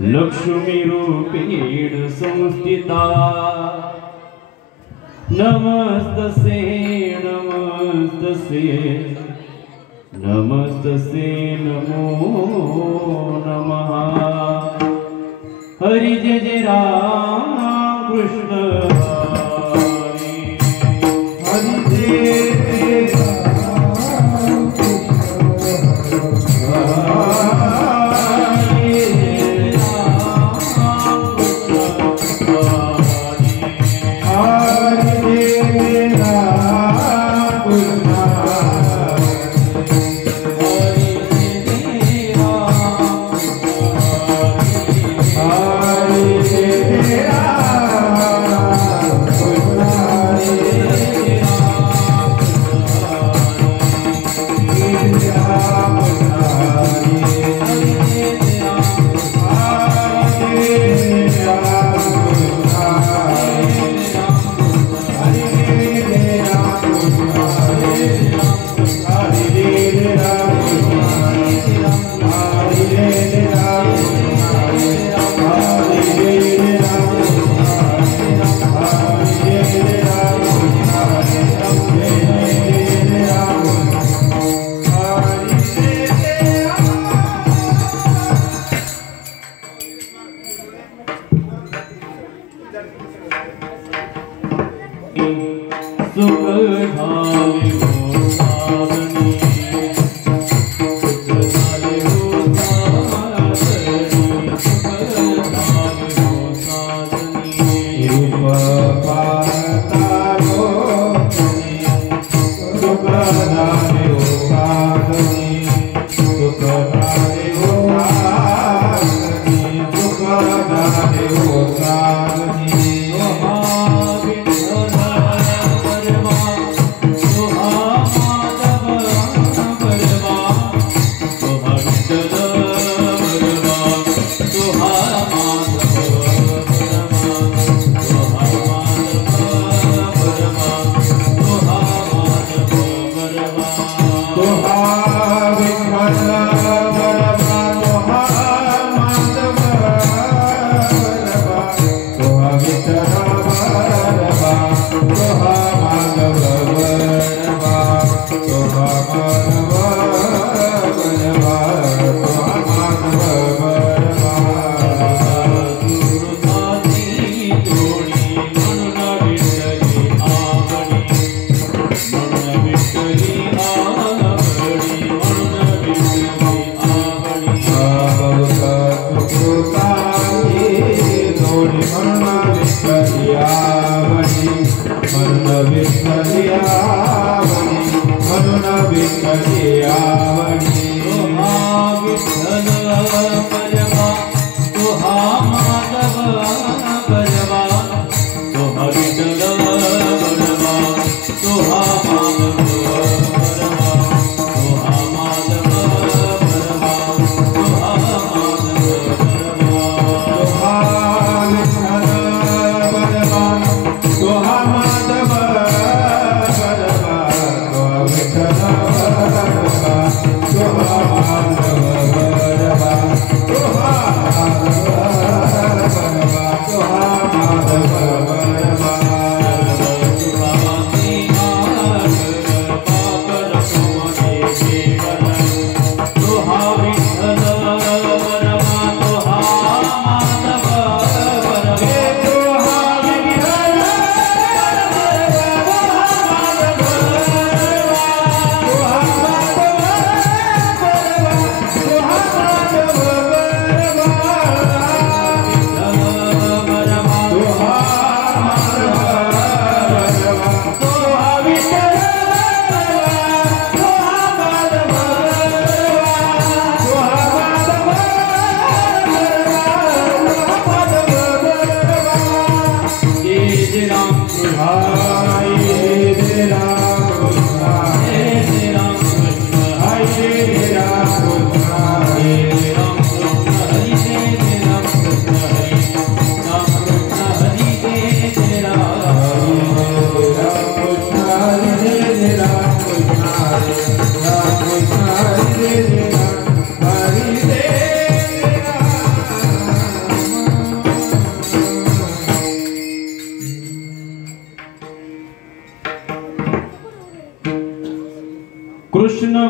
लक्ष्मी रूपेण संस्थिता नमस्तस्यै नमस्तस्यै नमस्तस्ते नमो नमः। हरि जय जय राम कृष्ण हरि। हरि जय जय राम कृष्ण हरि।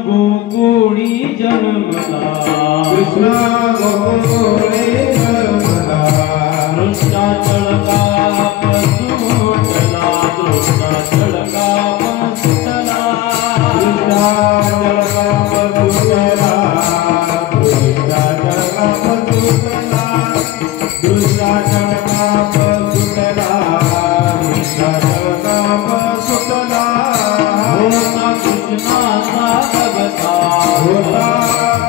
गोकुळी जन्मला कृष्ण गोकुळे जन्मला दृष्टाचल काप सुटला दृष्टाचल काप सुटला दृष्टाचल काप सुटला दृष्टाचल काप सुटला दृष्टाचल काप सुटला दृष्टाचल काप सुटला होता कृष्णाचा भगता होता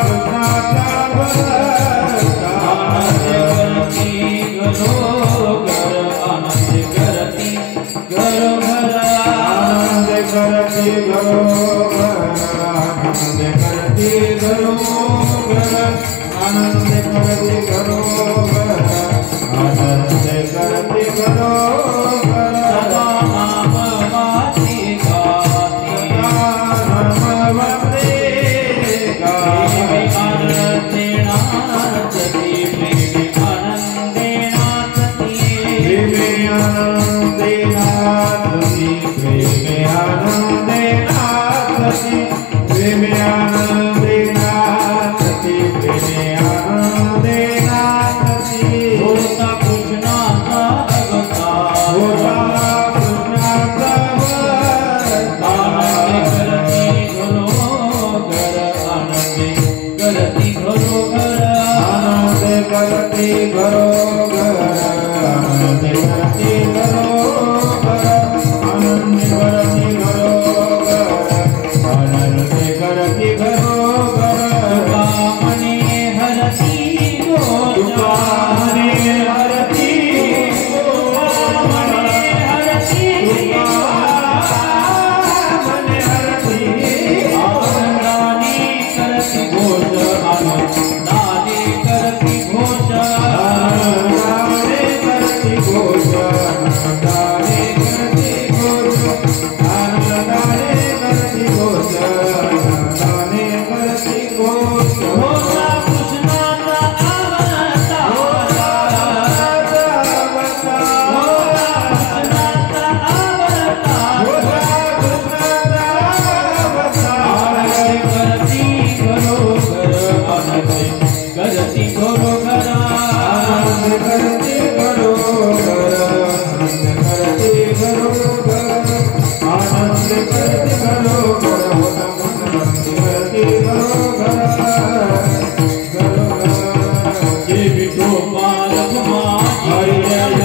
कृष्णाचा भगता आनंद करती घरोघर आनंद करती घरोघर आनंद करती घरोघर आनंद करती घरोघर आनंद करती घरोघर सदा नाम वाची गाती नाम वंदे प्रेमी आनंदे नाचती प्रेमी आनंदे नाचती प्रेमे आनंदे नाचती प्रेमे आनंदे नाचती प्रेमे आनंदे नाचती प्रेमे आनंदे नाचती होता कृष्णाचा भगता होता कृष्णाचा भगता आनंद करती घरोघर आनंद करती घरोघर आनंद करती घरोघर आनंद करती घरोघर आनंद करती घरोघर आनंद करती घरोघर मने हरती तुका मने हरती मने हरती तुका मने हरती आनंदाने करती घोष आनंदाने करती घोष आनंदाने करती घोष आनंदाने करती घोष आनंदाने करती घोष आनंदाने करती घोष होता कृष्णाचा अवतार होता कृष्णाचा अवतार करती घरोघर आनंद करती घरोघर आनंद करती घरोघर आनंद करती घरोघर आनंद करती घरोघर होता आनंद करती घरोघर घरोघर ये विठोबाल कुमार हरि जय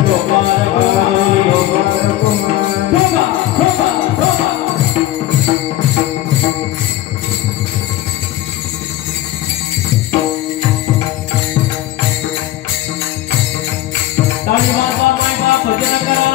गोपाल ताली वाजवा मायबा भजन करा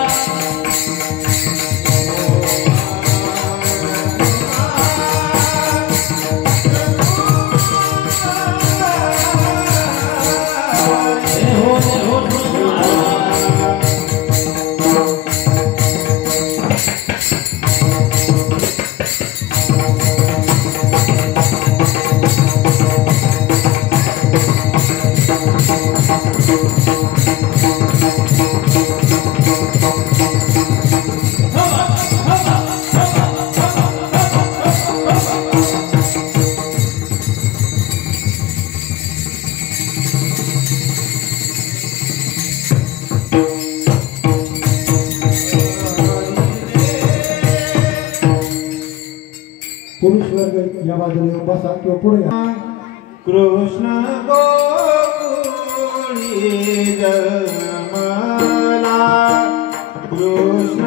पुरुष वर्ग या बाजूने बसा किंवा पुढे या. कृष्ण गोकुळी जन्मला कृष्ण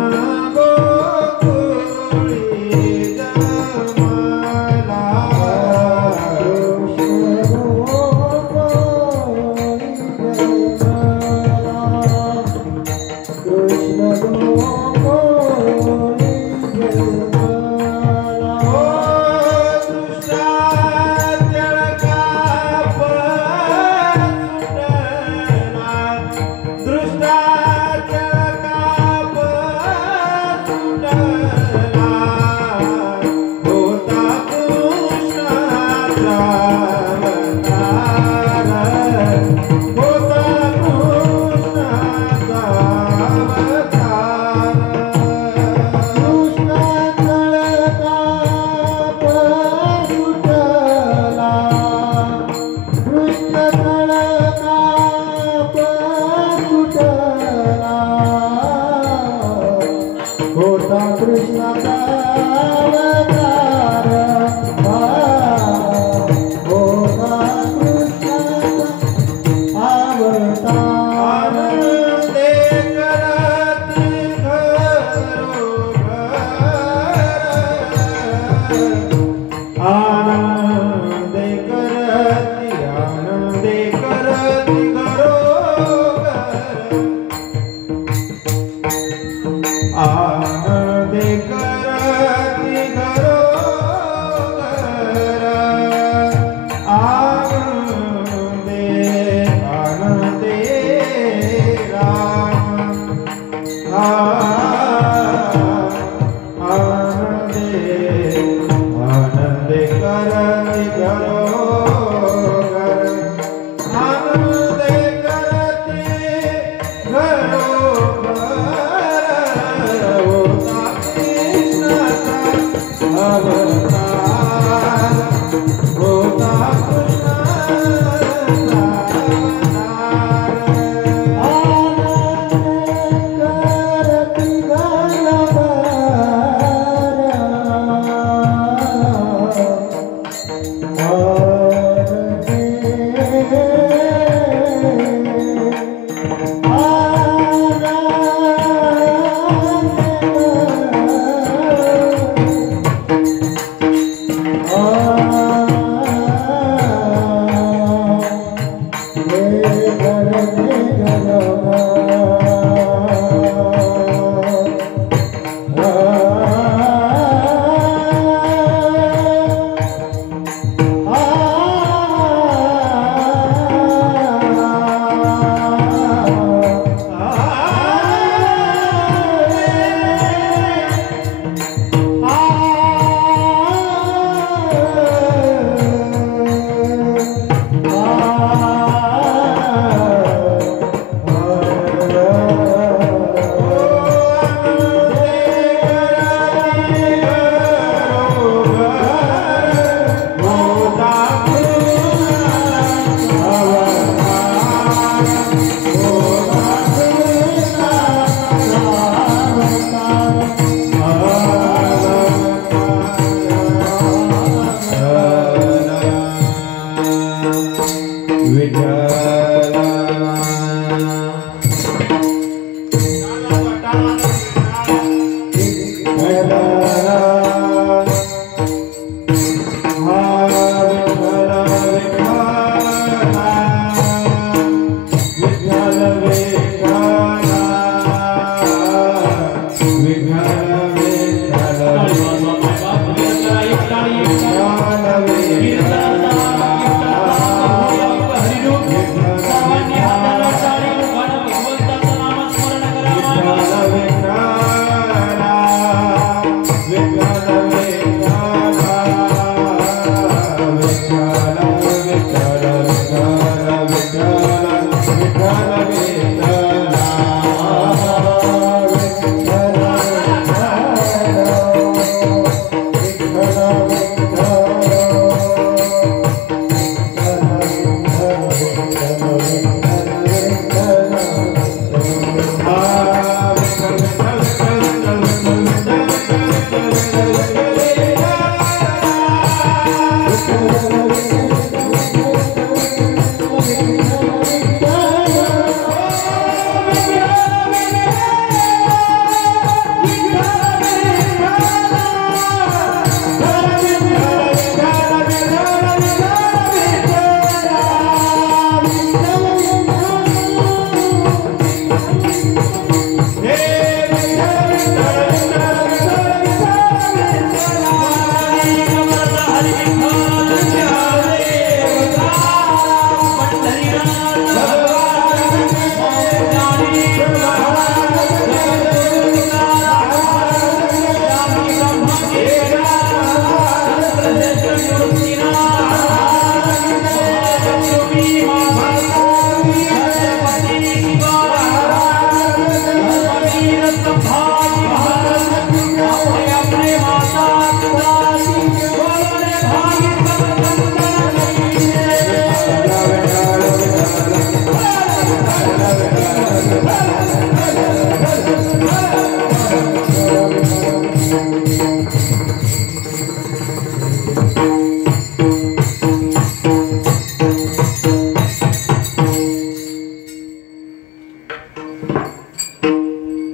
गोकुळी जन्मला दृष्टा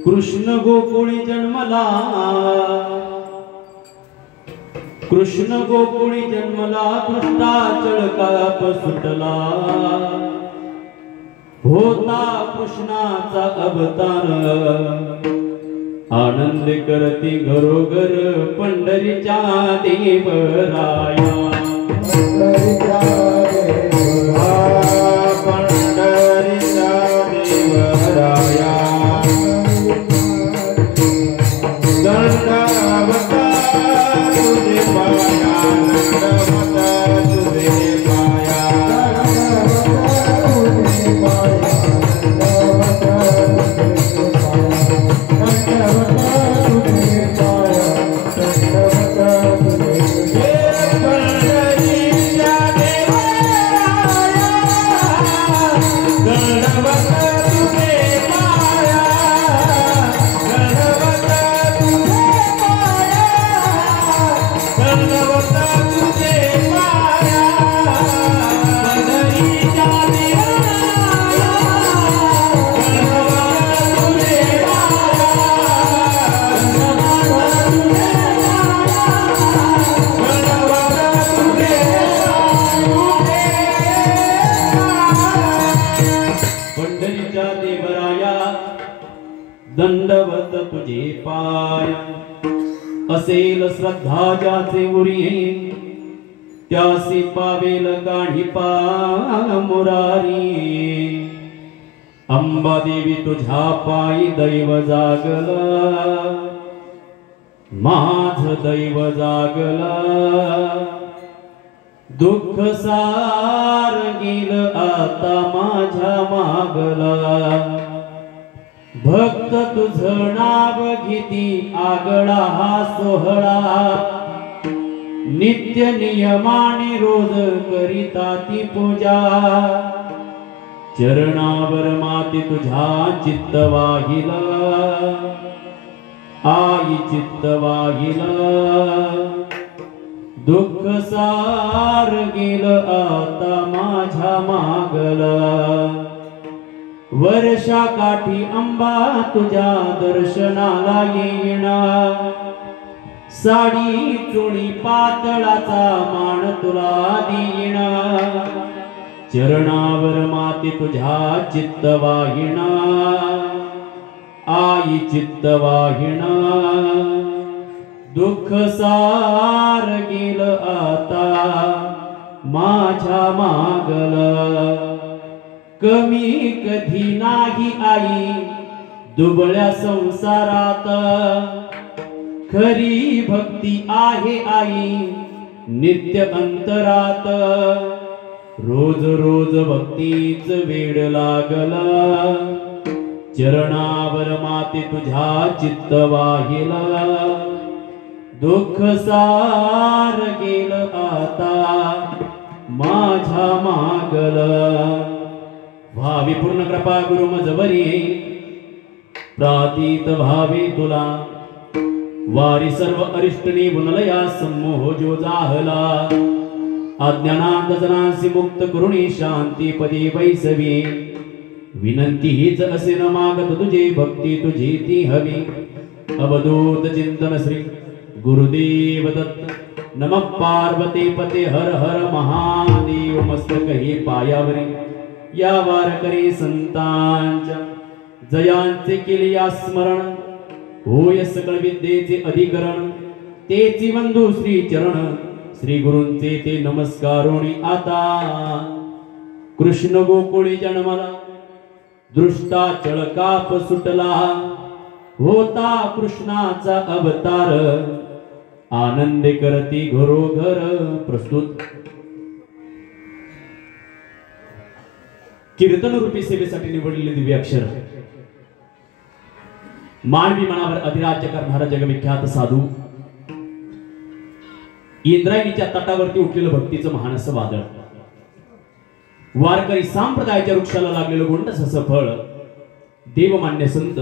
कृष्ण गोकुळी जन्मला, कृष्ण गोकुळी जन्मला, कृष्णाचळ काप सुटला, होता कृष्णाचा अवतार, आनंद करती घरोघर पंढरीच्या देवराया, पंढरीच्या देवराया, दंडवत तुझे पाया, दंडवत तुझे पाया, दंडवत तुझे पाय, असेल श्रद्धा ज्याचे उरी, त्यासी पावेल काढिपा मुरारी, अंबा देवी तुझ्या पायी दैव जागला, माझ दैव जागला, दुःख सार गेल आता माझ्या मागला, भक्त तुझ नाव घेती आगळा हा सोहळा, नित्य नियमाने रोज करिता ती पूजा, चरणावर माती तुझ्या चित्त वाहिला, आई चित्त वाहिला, दुःख सार गेलं आता माझ्या मागलं वर्षा काठी अंबा तुझ्या दर्शनाला येणार साडी चोळी पातळाचा मान तुला देईना चरणावर माते तुझ्या चित्त वाहिना आई चित्त वाहिना दुःख सार गेलं आता माझ्या मागलं कमी कधी नाही आई दुबळ्या संसारात खरी भक्ती आहे आई नित्य अंतरात रोज रोज भक्तीच वेड लागला चरणावर माते तुझ्या चित्त वाहिला दुःख सार गेलं आता माझ्या मागलं व्हावी पूर्ण कृपा गुरु मजवरी प्रातीत भावे तुला वारी सर्व अरिष्टनी बुनलया सम्मोह जो जाहला अज्ञानांत जनांसी मुक्त करुणी शांती पदी वैसवी विनंती हीच असे न मागत तुझे भक्ती तुझी ती हवी अवधूत चिंतन श्री गुरुदेव दत्त नमः पार्वती पते हर हर महादेव मस्तक हे पायावरी या वारकरी संतांच्या जयांचे केले या स्मरण होय सकळ विद्येचे अधिकरण तेची बंधू श्री चरण श्री गुरूंचे ते नमस्कारोणी आता कृष्ण गोकुळी जन्मला दृष्टा चळकाप सुटला होता कृष्णाचा अवतार आनंद करती घरोघर प्रस्तुत कीर्तन रूपी सेवेसाठी निवडलेले दिव्य अक्षर मानवी मनावर अधिराज्य करणारा जगविख्यात साधू इंद्रायणीच्या तटावरती उठलेलं भक्तीचं महान असं वादळ वारकरी संप्रदायाच्या वृक्षाला लागलेलं गोंडस असं फळ देवमान्य संत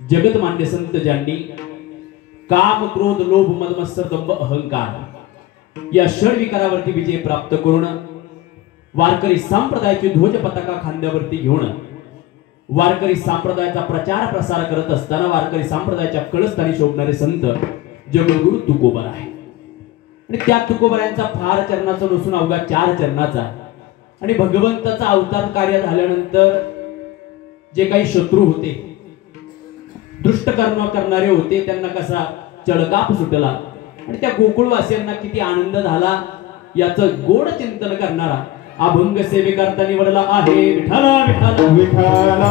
जगतमान्य संत ज्यांनी काम क्रोध लोभ मदमत्सर दंभ अहंकार या षडविकारावरती विजय प्राप्त करून वारकरी संप्रदायाची ध्वज पताका खांद्यावरती घेऊन वारकरी संप्रदायाचा प्रचार प्रसार करत असताना वारकरी संप्रदायाच्या कळस्थानी शोभणारे संत जगद्गुरु तुकोबर आहे आणि त्या तुकोबरांचा फार चरणाचा नसून अवघा 4 चरणाचा आणि भगवंताचा अवतार कार्य झाल्यानंतर जे काही शत्रू होते दुष्ट कर्म करणारे होते त्यांना कसा चळकाप सुटला आणि त्या गोकुळवासियांना किती आनंद झाला याचं गोड चिंतन करणारा अभंग सेवेकरता निवडला आहे विठ्ठला विठ्ठला विठ्ठला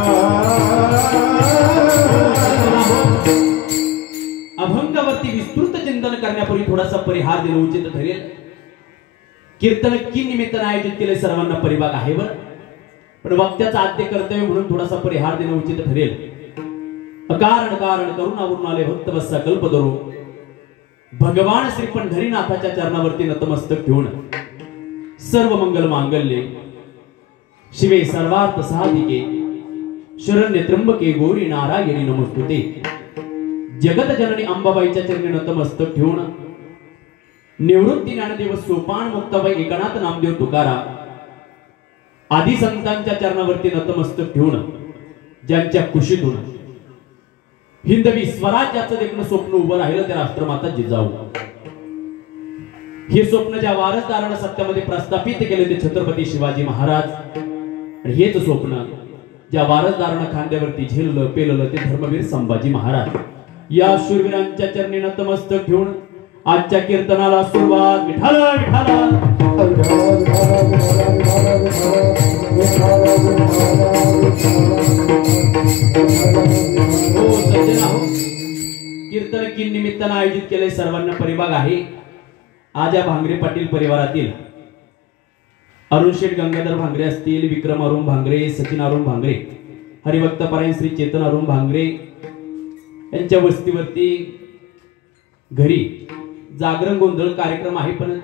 अभंगावरती विस्तृत चिंतन करण्यापूर्वी थोडासा परिहार देणं उचित ठरेल कीर्तन की निमित्ताने आयोजित केले सर्वांना परिभाग आहे बर पण वक्त्याचा आद्य कर्तव्य म्हणून थोडासा परिहार देणं उचित ठरेल अकारण कारण करुणावरून आले भक्त बस्सा कल्पतरू भगवान श्री पंढरीनाथाच्या चरणावरती नतमस्तक ठेवून सर्व मंगल मांगल्ये शिवे सर्वार्थ साधिके शरण्य त्र्यंबके गौरी नारायणी नमस्तुते जगत जननी अंबाबाईच्या चरणी नतमस्तक ठेवून निवृत्ती ज्ञानदेव सोपान मुक्ताबाई एकनाथ नामदेव तुकाराम आदी संतांच्या चरणावरती नतमस्तक ठेवून ज्यांच्या कुशीतून हिंदवी स्वराज्याचं देखणं स्वप्न उभं राहिलं त्या राष्ट्रमाता जिजाऊ हे स्वप्न ज्या वारसदारानं सत्यामध्ये प्रस्थापित केले ते छत्रपती शिवाजी महाराज आणि हेच स्वप्न ज्या वारसदारानं खांद्यावरती झेललं पेललं ते धर्मवीर संभाजी महाराज या शूरवीरांच्या चरणी नतमस्तक घेऊन आजच्या कीर्तनाला सुरुवात विठ्ठला कीर्तन की निमित्तानं आयोजित केले सर्वांना परिभाग आहे आज या भांगरे पाटील परिवारातील अरुण शेठ गंगाधर भांगरे असतील विक्रम अरुण भांगरे सचिन अरुण भांगरे हरिभक्त पारायण श्री चेतन अरुण भांगरे यांच्या वस्तीवरती घरी जागरण गोंधळ कार्यक्रम आहे पण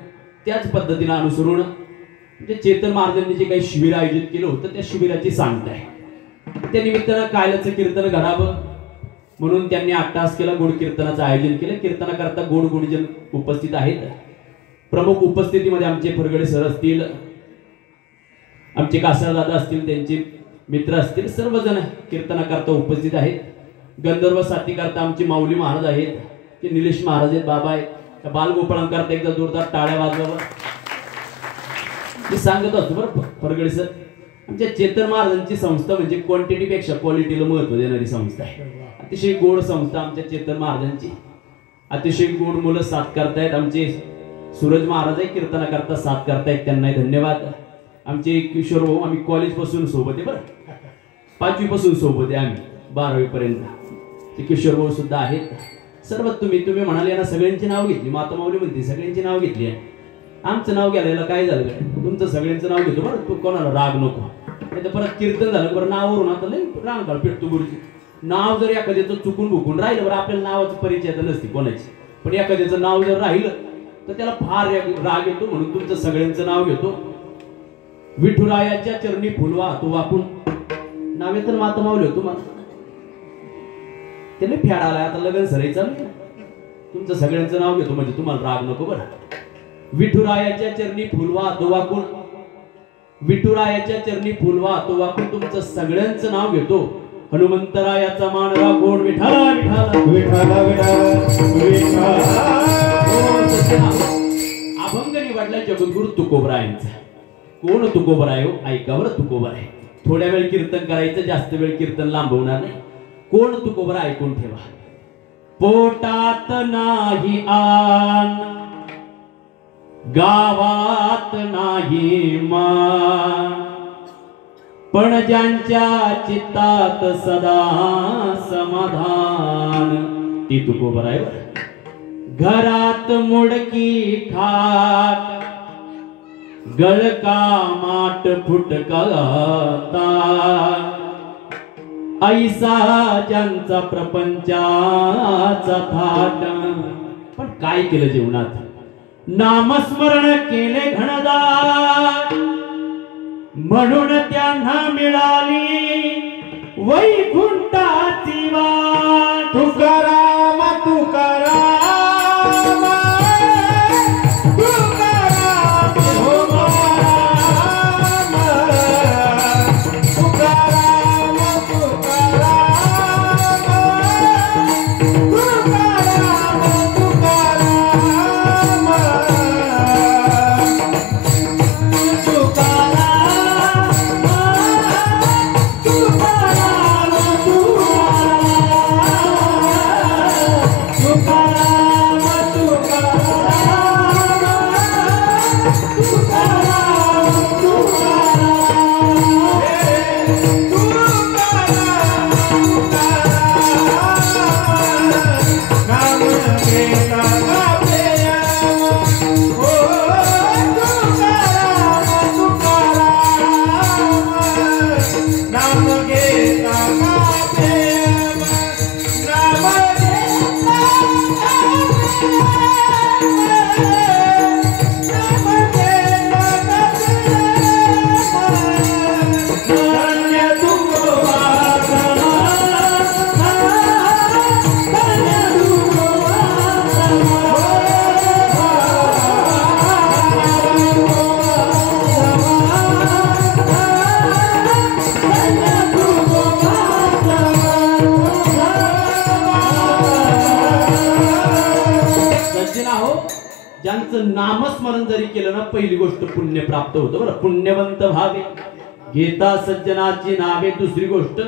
त्याच पद्धतीला अनुसरून म्हणजे चेतन महाराजांनी जे काही शिबिर आयोजित केलं होतं त्या शिबिराची सांगता आहे त्या निमित्तानं कायलाचं कीर्तन घडावं म्हणून त्यांनी 8 तास केला गोड कीर्तनाचं आयोजन केलं कीर्तनाकरता गोड गुणजन उपस्थित आहेत प्रमुख उपस्थितीमध्ये आमचे फरगडे सर असतील, आमचे कासादादा असतील, त्यांचे मित्र असतील, सर्वजण कीर्तनाकरता उपस्थित आहेत. गंधर्व साथीकरता आमचे माऊली महाराज आहेत, ते निलेश महाराज आहेत, बाबा आहेत. त्या बालगोपाळांकरता एकदा जोरदार टाळ्या वाजवा. मी सांगत असतो बरं फरगडे सर, आमच्या चेतन महाराजांची संस्था म्हणजे क्वांटिटीपेक्षा क्वालिटीला महत्व देणारी संस्था आहे. अतिशय गोड संस्था आमच्या चेतन महाराजांची. अतिशय गोड मुलं साथ करतायत. आमचे सूरज महाराज कीर्तनाकरता साथ करतायत, त्यांनाही धन्यवाद. आमचे किशोर भाऊ, आम्ही कॉलेजपासून सोबत आहे बरं, 5वी पासून सोबत आहे आम्ही 12वी पर्यंत. ते किशोर भाऊ सुद्धा आहेत. सर्व तुम्ही म्हणाले ना, सगळ्यांची नाव घेतली, माता माऊली म्हणते सगळ्यांची नाव घेतली आहे. आमचं नाव घ्यायला काय झालं, तुमचं सगळ्यांचं नाव घेतो बरं, तू कोणाला राग नको. नाही तर परत कीर्तन झालं बरं नावावरून आता लई रांगाळ पेटतो गुरुजी. नाव जर एखाद्याचं चुकून भुकून राहिलं बरं, आपल्याला नावाची परिचय तर नसते कोणाची, पण एखाद्याचं नाव जर राहिलं तर त्याला फार राग येतो. म्हणून तुमचं सगळ्यांचं नाव घेतो. विठुरायाच्या चरणी फुलवा तो वाकून, नाव येतं माता माऊली होतो मला, त्याला फॅड आलाय. आता लग्न सराई चालू आहे, तुमचं सगळ्यांचं नाव घेतो म्हणजे तुम्हाला राग नको बरं. विठुरायाच्या चरणी फुलवा तो वाकून, विठुरायाच्या चरणी फुलवा तो वाकून, तुमचं सगळ्यांचं नाव घेतो. हनुमंतरायाचा मान राखून विठाला विठाला विठाला विठाला. अभंग निवडला जगद्गुरु तुकोबरायांचा. कोण तुकोबराय हो, ऐकावर तुकोबराय. थोड्या वेळ कीर्तन करायचं, जास्त वेळ कीर्तन लांबवणार नाही. कोण तुकोबरा ऐकून ठेवा. पोटात नाही आन, गावात नाही मान, पण ज्यांच्या चित्तात सदा समाधान, ती तुकोबरा आहे. घरात मुडकी खाट, गळका माट फुटका ऐसा ज्यांचा प्रपंचाचा थाट. पण काय केलं जीवनात, नामस्मरण केले घनदाट, म्हणून त्यांना मिळाली वैकुंठाची वाट. तुकाराम तुकाराम नामस्मरण जरी केलं ना, पहिली गोष्ट पुण्य प्राप्त होतं बरं. पुण्यवंत व्हावे, घेता सज्जनाची नावे. दुसरी गोष्ट,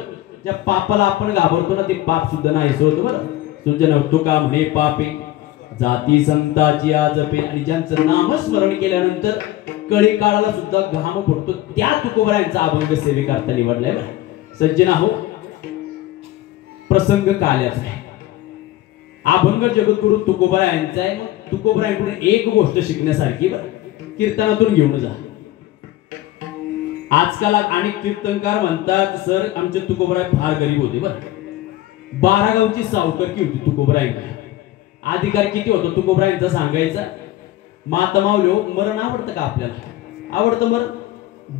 ज्या पापाला आपण घाबरतो ना, ते पाप सुद्धा नाहीच होतं बरं. सुजन तुका म्हणे पापे, जाती संताची आजपे. आणि ज्यांचं नामस्मरण केल्यानंतर कळी काळाला सुद्धा घाम फुटतो, त्या तुकोबरायांचा अभंग सेवेकरता निवडलाय बरं. सज्जना हो, प्रसंग काल्याचा आहे. अभंग जगद्गुरु तुकोबरायांचा आहे. मग तुकोबरायांकडून एक गोष्ट शिकण्यासारखी बरं, कीर्तनातून घेऊन जा. आजकाल अनेक कीर्तनकार म्हणतात, सर आमचे तुकोबराय फार गरीब होते बरं. 12 गावची सावकारकी होती तुकोबरायांची. अधिकार किती होता तुकोबरायांचा सांगायचा. माता माऊली हो, मरण आवडतं का आपल्याला? आवडतं मरण.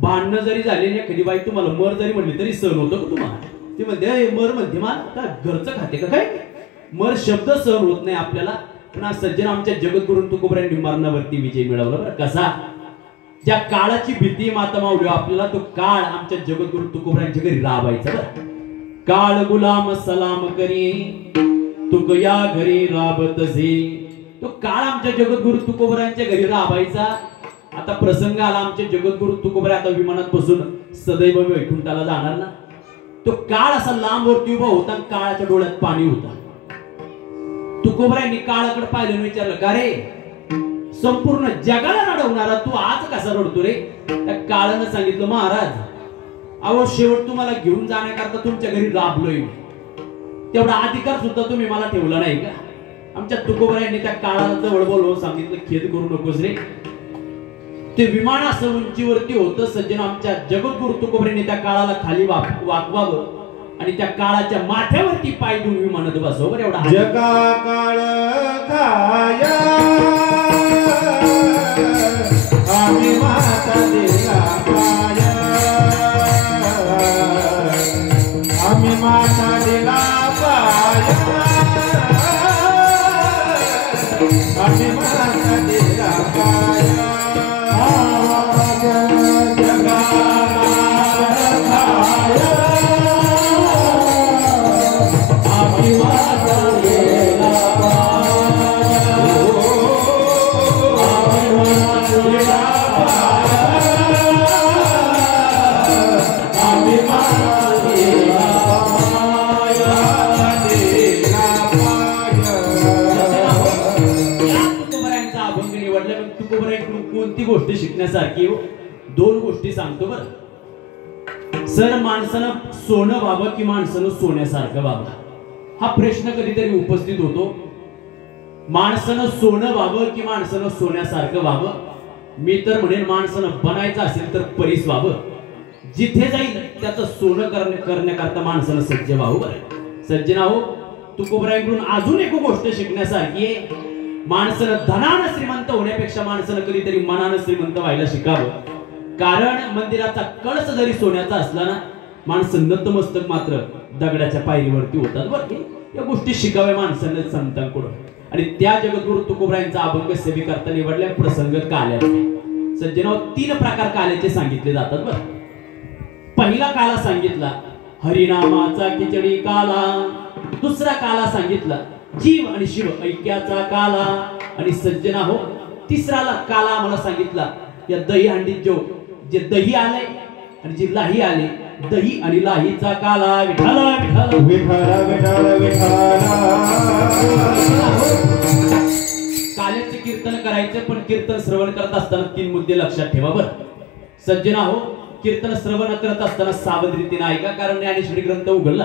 भांडणं जरी झाले ना, कधी बाई तुम्हाला मर जरी म्हणली तरी सहन होतं का तुम्हाला? ती म्हणते मर म्हणते, मला काय घरचं खाते का काय? मर शब्द सहन होत नाही आपल्याला. ना सज्जन आमच्या जगद्गुरू तुकोबरायांनी मरणावरती विजय मिळवला बरं. कसा? ज्या काळाची भीती माता माऊली आपल्याला तो काळ आमच्या जगद्गुरू तुकोबरायांच्या घरी राबायचा बरं. काळ गुलाम सलाम करी तुक या घरी राबतसे. तो काळ आमच्या जगद्गुरू तुकोबरायांच्या घरी राबायचा. आता प्रसंग आला आमच्या जगद्गुरू तुकोबराय आता विमानात बसून सदैव वैकुंठाला जाणार ना. तो काळ असा लांबवरती उभा होता, काळाच्या डोळ्यात पाणी होता. तुकोबरायांनी काळाकडे पाहिलं आणि विचारलं, का रे संपूर्ण जगाला रडवणारा तू आज कसा रडतो रे? त्या काळानं सांगितलं, महाराज अहो शेवट तुम्हाला घेऊन जाण्याकरता तुमच्या घरी राबलोय, तेवढा अधिकार सुद्धा तुम्ही मला ठेवला नाही का? आमच्या तुकोबरायांनी त्या काळाला जवळ बोलवून सांगितलं, खेद करू नकोस रे. ते विमान असं उंचीवरती होतं सज्जन. आमच्या जगद्गुरू तुकोबरायांनी त्या काळाला खाली वाकवावं आणि त्या काळाच्या माथ्यावरती पाय देऊन विमानात बसवं. एवढा जगा काळ खाया आम्ही माता दिला पाया, आम्ही माता दिला पाया, आम्ही माता दिला पाया. जगा काळ खाया आम्ही माता दिला कोणती गोष्ट शिकण्यासारखी? दोन गोष्टी सांगतो बरं. सर माणसानं सोनं व्हावं की माणसानं सोन्यासारखं व्हावं हा प्रश्न कधीतरी उपस्थित होतो. माणसानं सोनं व्हावं की माणसानं सोन्यासारखं व्हावं? मी तर म्हणेन माणसानं बनायचं असेल तर परीस व्हावं. जिथे जाईल त्याचं सोनं करण्याकरता माणसानं सज्ज व्हावं बरं. सज्जन आहो, तुकोबरायांकडून अजून एक गोष्ट शिकण्यासारखी आहे. माणसानं धनानं श्रीमंत होण्यापेक्षा माणसानं कधीतरी मनानं श्रीमंत व्हायला शिकावं. कारण मंदिराचा कळस जरी सोन्याचा असला ना, माणसं नतमस्तक मात्र दगडाच्या पायरीवरती होतात बरं. या गोष्टी शिकाव्या माणसानं संतांकडून. आणि त्या जगद्गुरू तुकोबरायांचा अभंग सेवी करता निवडल्या प्रसंग काल्याचा. सज्जनाव 3 प्रकार काल्याचे सांगितले जातात बरं. पहिला काला सांगितला हरिनामाचा खिचडी काला. दुसरा काला सांगितला जीव आणि शिव ऐक्याचा काला. आणि सज्जना हो, तिसरा काला आम्हाला सांगितला या दही हंडीत जे दही आले आणि जे लाही आले, दही आणि लाहीचा काला. विठाला विठाला विठाला विठाला विठाला. काल्याचे कीर्तन करायचे, पण कीर्तन श्रवण करत असताना 3 मुद्दे लक्षात ठेवा बरं. सज्जना हो, कीर्तन श्रवण करत असताना सावधरीतीने ऐका. कारण ज्ञानेश्वरी ग्रंथ उघडला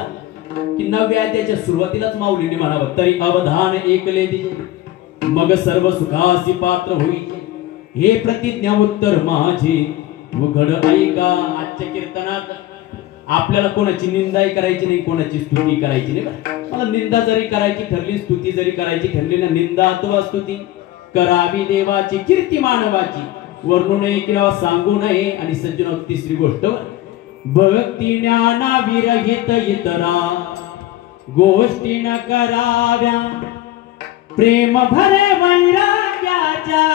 की 9व्या अध्यायाच्या सुरुवातीलाच माऊलीने म्हणावं, तरी अवधान ऐकले दिजे मग सर्व सुखासी पात्र होई, हे प्रतिज्ञा उत्तर माझे उघड ऐका. आजच्या कीर्तनात आपल्याला कोणाची निंदाही करायची नाही, कोणाची स्तुती करायची नाही. मला निंदा जरी करायची ठरली, स्तुती जरी करायची ठरली ना, निंदा अथवा स्तुती करावी देवाची, कीर्ती मानवाची, वर्णू नये किंवा सांगू नये. आणि सज्जन तिसरी गोष्ट, भक्ती ज्ञाना विरहित इतरा गोष्टी न कराव्या, प्रेम भरे वैराग्याच्या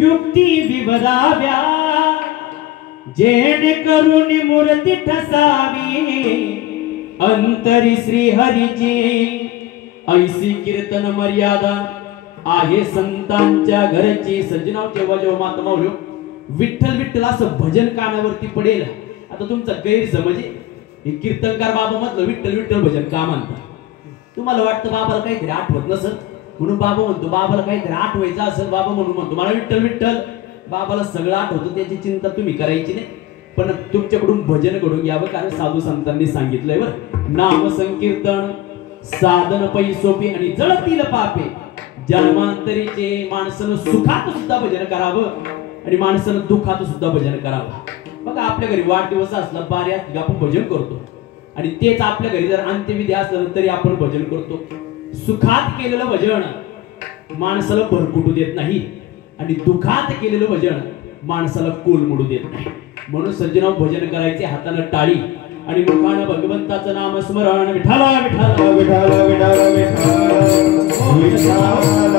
युक्ती विवराव्या, जेणे करून मूर्ती ठसावी अंतरी श्री हरीची. ऐसी कीर्तन मर्यादा आहे संतांच्या घरची. सज्जनाव, जेव्हा माता माऊली विठ्ठल विठ्ठल असं भजन कानावरती पडेल, आता तुमचा गैरसमज आहे, हे कीर्तनकार बाबा म्हटलं विठ्ठल विठ्ठल भजन का म्हणतात? तुम्हाला वाटतं बाबाला काहीतरी आठवत नसेल म्हणून बाबा म्हणतो, बाबाला काहीतरी आठवायचं असेल बाबा म्हणून म्हणतो मला विठ्ठल विठ्ठल. बाबाला सगळं आठवतं, त्याची चिंता तुम्ही करायची नाही. पण तुमच्याकडून भजन घडून घ्यावं, कारण साधू संतांनी सांगितलंय बरं, नाम संकीर्तन साधन पै सोपी आणि जळतील पापे जन्मांतरीचे. माणसानं सुखात सुद्धा भजन करावं आणि माणसानं दुःखात सुद्धा भजन करावं. बघा, आपल्या घरी वाढदिवस असला, बारी असली आपण भजन करतो, आणि तेच आपल्या घरी जर अंत्यविधी असलं तरी आपण भजन करतो. सुखात केलेलं भजन माणसाला भरकुटू देत नाही, आणि दुःखात केलेलं भजन माणसाला कोलमडू देत नाही. म्हणून सज्जनाव, भजन करायचे हाताला टाळी आणि मुखानं भगवंताचं नाम स्मरण विठ्ठला विठ्ठला विठ्ठल विठ्ठल विठ्ठल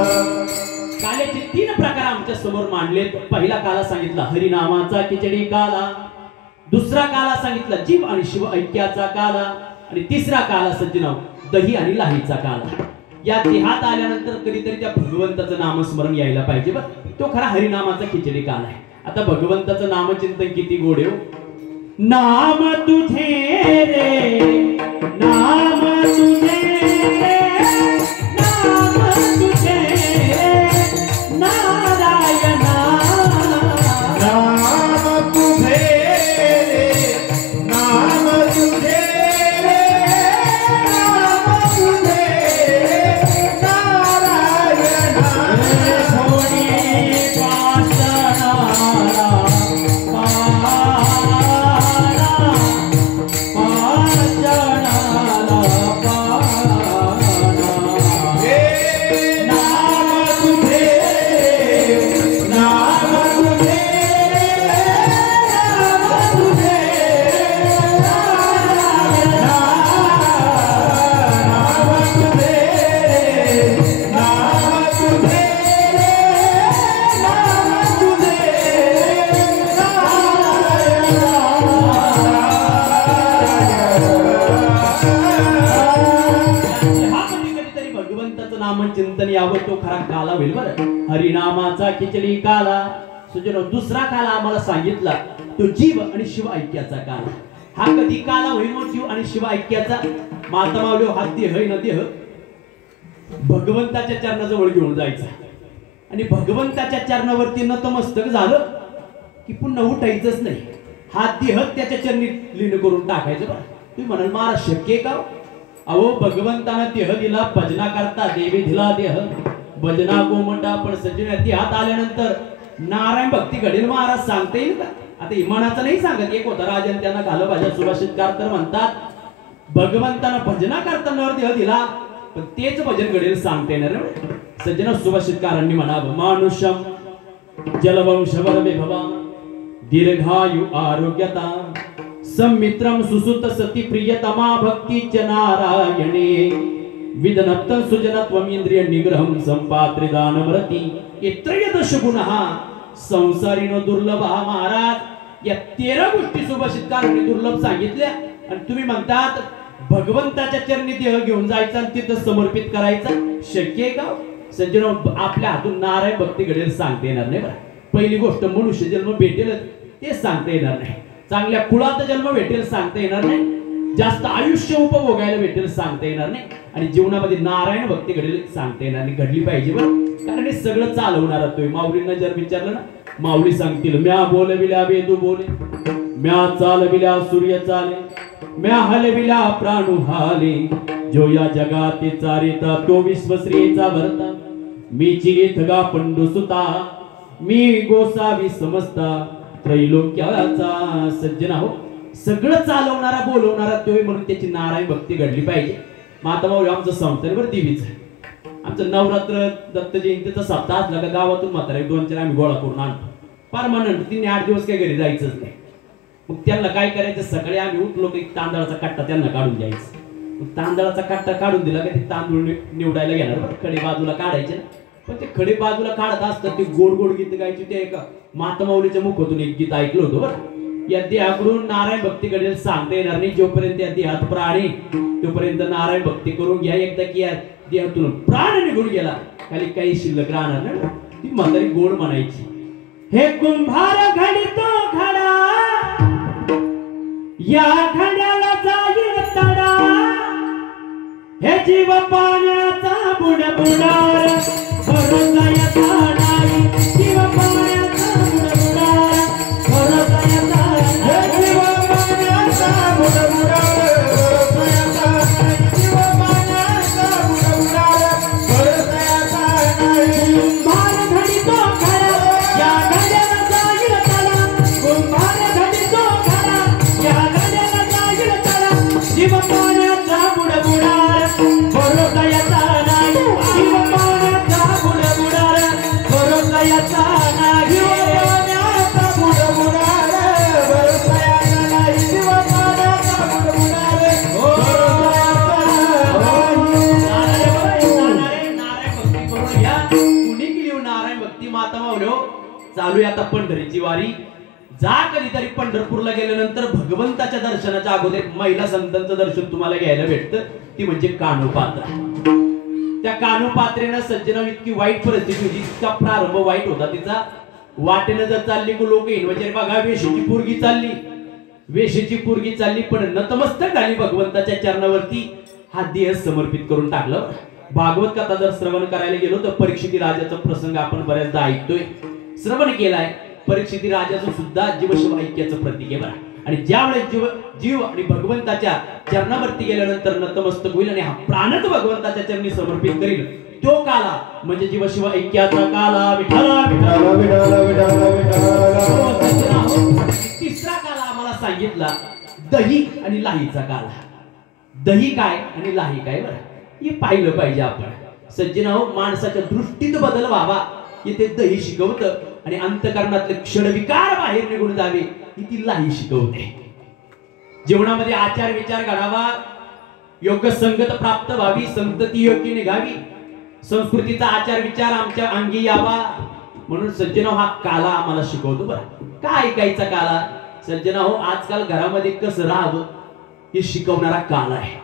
काल्याचे 3 प्रकार आमच्या समोर मांडलेत. पहिला काला सांगितला हरिनामाचा खिचडी काला, दुसरा काला सांगितला जीव आणि शिव ऐक्याचा काला, आणि तिसरा काला सज्जनाव दही आणि लाहीचा काला. या देहात आल्यानंतर कधीतरी त्या भगवंताचं नामस्मरण यायला पाहिजे. बरं, तो खरा हरिनामाचा खिचडी काल आहे. आता भगवंताचं नामचिंतन किती गोड आहे. नाम तुझे रे नाम तुझे नाम तुझे नारायणा नाम तुझे नाम तुझे नाम तुझे नारायणा थोडी पाषाणाला चिंतन यावर तो खरा काला होईल. बरं, हरिनामाचा खिचडी काला सुजनो. दुसरा काला आम्हाला सांगितला तो जीव आणि शिव ऐक्याचा काला. हा कधी काला होईल जीव आणि शिव ऐक्याचा? माता मावली हा देह न देह भगवंताच्या चरणाजवळ घेऊन जायचा आणि भगवंताच्या चरणावरती नतमस्तक झालं की पुन्हा उठायचंच नाही. हा देह त्याच्या चरणी लीन करून टाकायचं. बरं, तुम्ही म्हणाल मला शक्य का? अहो, भगवंतानं देह दिला भजना करता, देवी दिला देह भजना गोमटा. पण सज्जन देहात आल्यानंतर नारायण भक्ती घडेल महाराज सांगता येईल का? आता इमानाचं नाही सांगत. एक होता राजन त्यांना घालो भाषा सुभाषितकार तर म्हणतात भगवंतानं भजना करताना देह दिला पण तेच भजन घडेल सांगता येणार. सज्जन सुभाषितकारांनी म्हणावं मानुषम जलवंशवर विभवा दीर्घायु आरोग्यता समित्रम सुसुत सती प्रियतमा भक्तीच नारायणे विदनत्त सुजनत्वम इंद्रिय निग्रहम संपात्रिदानमरती इत्रयदश गुणः संसारिनो दुर्लभ. महाराज या 13 गोष्टी सुभाषितकारांनी दुर्लभ सांगितल्या आणि तुम्ही म्हणतात भगवंताच्या चरणी देह घेऊन जायचा आणि तिथं समर्पित करायचा. शक्य आहे का? सज्जन, आपल्या हातून नारायण भक्ती घडेल सांगता येणार नाही. बरं, पहिली गोष्ट मनुष्य जन्म भेटेल ते सांगता येणार नाही. चांगल्या कुळात जन्म भेटेल सांगता येणार नाही. जास्त आयुष्य उपभोगायला भेटेल सांगता येणार नाही. आणि जीवनामध्ये नारायण भक्ती घडेल सांगता येणार नाही. घडली पाहिजे. बरं, कारण हे सगळं चालवणार तुम्ही. माऊलींना जर विचारलं ना, माऊली सांगतील म्या बोलविल्या वेदू बोले, म्या चालविल्या सूर्य चाले, म्या हलविल्या प्राणू हाले, जो या जगाते चारिता तो विश्वश्रीचा भरता, मी चिरित गा पंडू सुता, मी गोसावी समजता त्रैलोक्याचा सज्जना. हो, सगळं चालवणारा बोलवणारा तो म्हणून त्याची नारायण भक्ती घडली पाहिजे. माता माऊली आमचं संस्थानवर देवीचं आमचं नवरात्र दत्त जयंतीचा सप्ताह असला का गावातून म्हातारे 2-4 आम्ही गोळा करून आणतो. परमनंट 3-8 दिवस काही घरी जायचंच नाही. मग त्यांना काय करायचं, सकाळी आम्ही उठलो की तांदळाचा कट्टा त्यांना काढून द्यायचा. मग तांदळाचा कट्टा काढून दिला की ते तांदूळ निवडायला घेणार. बरं, खडे बाजूला काढायचे ना. पण ते खडे बाजूला काढत असतात ते गोड गोड गीत गायचे. ते एका माता माऊलीच्या मुखातून एक गीत ऐकलं होतं. बरं, या देहाकडून नारायण भक्ती घडेल सांगता येणार नाही. जोपर्यंत या देहात प्राण आहे तोपर्यंत नारायण भक्ती करून घ्या. एकदा की या देहातून प्राण निघून गेला खाली काही शिल्लक राहणार नाही. ती म्हातारी गोड म्हणायची, हे कुंभार घडतो खडा, या खड्याला जाईल तडा, हे जीव पाण्याचा बुडबुडार भरोसा येता नाही. जीव पाण्याचा बुडबुडार भरोसा येता नाही. जीव पाण्याचा बुडबुडार भरोसा येता नाही. जीव पाण्याचा बुडबुडार भरोसा येता नाही. कुंभार घडतो खडा, या खड्याला जाईल तडा, कुंभार घडतो खडा, या खड्याला जाईल तडा, जीव पाण्याचा बुडबुडार भरोसा येता नाही. जीव चालू आहे आता पंढरीची वारी. जा कधीतरी पंढरपूरला गेल्यानंतर भगवंताच्या दर्शनाच्या अगोदर महिला संतांचं दर्शन तुम्हाला घ्यायला भेटतं, ती म्हणजे कानोपात्रा. त्या कानोपात्रेनं सज्जनावर इतकी वाईट परिस्थिती होती, इतका प्रारंभ वाईट होता तिचा. वाटेनं जर चालली की लोक येईन म्हणजे बघा वेशीची पोरगी चालली, वेशीची पोरगी चालली, पण नतमस्तक झाली भगवंताच्या चरणावरती, हा देह समर्पित करून टाकलं. भागवत कथा जर श्रवण करायला गेलो तर परीक्षिती राजाचा प्रसंग आपण बऱ्याचदा ऐकतोय, श्रवण केलाय. परीक्षिती राजाचं सुद्धा जीवशिव ऐक्याचं प्रतीक आहे बरं. आणि ज्यावेळेस जीव आणि भगवंताच्या चरणावरती गेल्यानंतर नतमस्तक होईल आणि हा प्राणच भगवंताच्या चरणी समर्पित करील, तो काला म्हणजे जीवशिव ऐक्याचा काला. विठाला विठाला विठाला विठाला विठाला. तिसरा काला आम्हाला सांगितला दही आणि लाहीचा काला. दही काय आणि लाही काय बरं हे पाहिलं पाहिजे आपण. सज्जनाहो, माणसाच्या दृष्टीत बदल व्हावा इथे दही शिकवतं आणि अंतकरणातले क्षणविकार बाहेर निघून जावे ही ती लाही शिकवते. जीवनामध्ये आचार विचार घडावा, योग्य संगत प्राप्त व्हावी, संतती योग्य निघावी, संस्कृतीचा आचार विचार आमच्या अंगी यावा, म्हणून सज्जनाहो हा काला आम्हाला शिकवतो बरं. काय ऐकायचा काला? सज्जनाहो, आजकाल घरामध्ये कसं राहावं हे शिकवणारा काला आहे.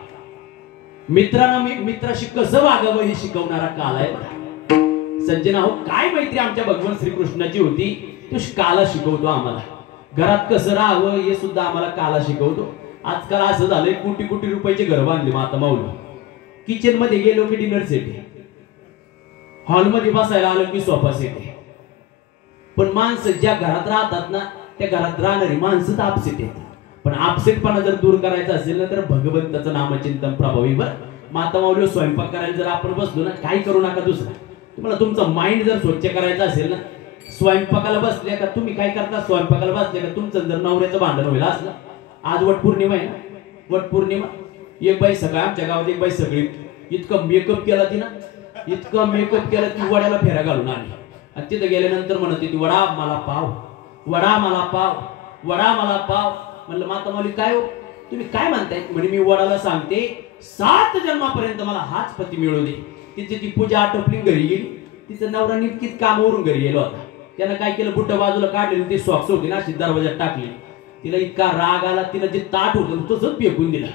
मित्राशी कसं वागावं हे शिकवणारा काला आहे बरं. सज्जनाहो, काय मैत्री आमच्या भगवान श्रीकृष्णाची होती तो काला शिकवतो आम्हाला. घरात कसं राहावं हे सुद्धा आम्हाला काला शिकवतो. आजकाल असं झालंय कोटी कोटी रुपयाचे घर बांधले माता माऊली. किचन मध्ये गेलो की डिनर सेट आहे, हॉलमध्ये बसायला आलो की सोफा सेट आहे. पण माणसं ज्या घरात राहतात ना त्या घरात राहणारी माणसं तर आपसेट आहेत. पण आपसेटपणा जर दूर करायचा असेल ना तर भगवंताचं नामचिंतन प्रभावी बरं. माता माऊली स्वयंपाक करायला जर आपण बसलो ना, काही करू नका दुसरं. तुम्हाला तुमचं माइंड जर स्वच्छ करायचं असेल ना, स्वयंपाकाला बसले का तुम्ही काय करता, स्वयंपाकाला बसले का तुमचं जर नवऱ्याचं भांडण व्हायला असलं, आज वटपौर्णिमा आहे ना, वटपौर्णिमा, एक बाई सकाळी आमच्या गावात एक बाई सगळी इतकं मेकअप केला ती ना, इतकं मेकअप केला ती वड्याला फेऱ्या घालून आली. आणि तिथं गेल्यानंतर म्हणत ती वडा मला पाव, वडा मला पाव, वडा मला पाव. म्हणलं माता माऊली काय हो तुम्ही काय म्हणताय? म्हणजे मी वडाला सांगते 7 जन्मापर्यंत मला हाच पती मिळू दे. तिची ती पूजा आटोपली, घरी गेली. तिचं नवरा निमकीच कामावरून घरी गेलो होता. त्यानं काय केलं, बुट्ट बाजूला काढले, ते सॉक्स होते ना अशी दरवाजात टाकली. तिला इतका राग आला, तिला जे ताट होतं तसंच फेकून दिला.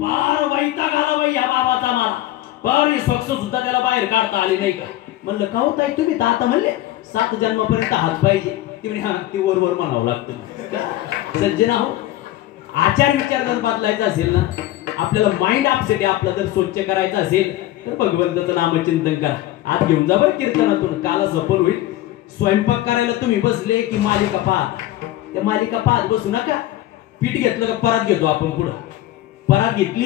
फार वैताग आला बाई या बाबाचा मला, फार सॉक्स सुद्धा त्याला बाहेर काढता आली नाही का. म्हणलं का होत आहे तुम्ही तर आता म्हणले 7 जन्मापर्यंत हात पाहिजे. ती म्हणे हा ते वर म्हणावं लागतं. सज्जनाहो, आचार विचार जर बदलायचा असेल ना, आपल्याला माइंड अपसेट आहे आपला जर स्वच्छ करायचा असेल तर भगवंताचं नामचिंतन करा. आज घेऊन जा बरं कीर्तनातून, काला सफल होईल. स्वयंपाक करायला तुम्ही बसले की मालिका पाहत, त्या मालिका पाहत बसू नका. पीठ घेतलं का परात घेतो आपण, पुढं परात घेतली,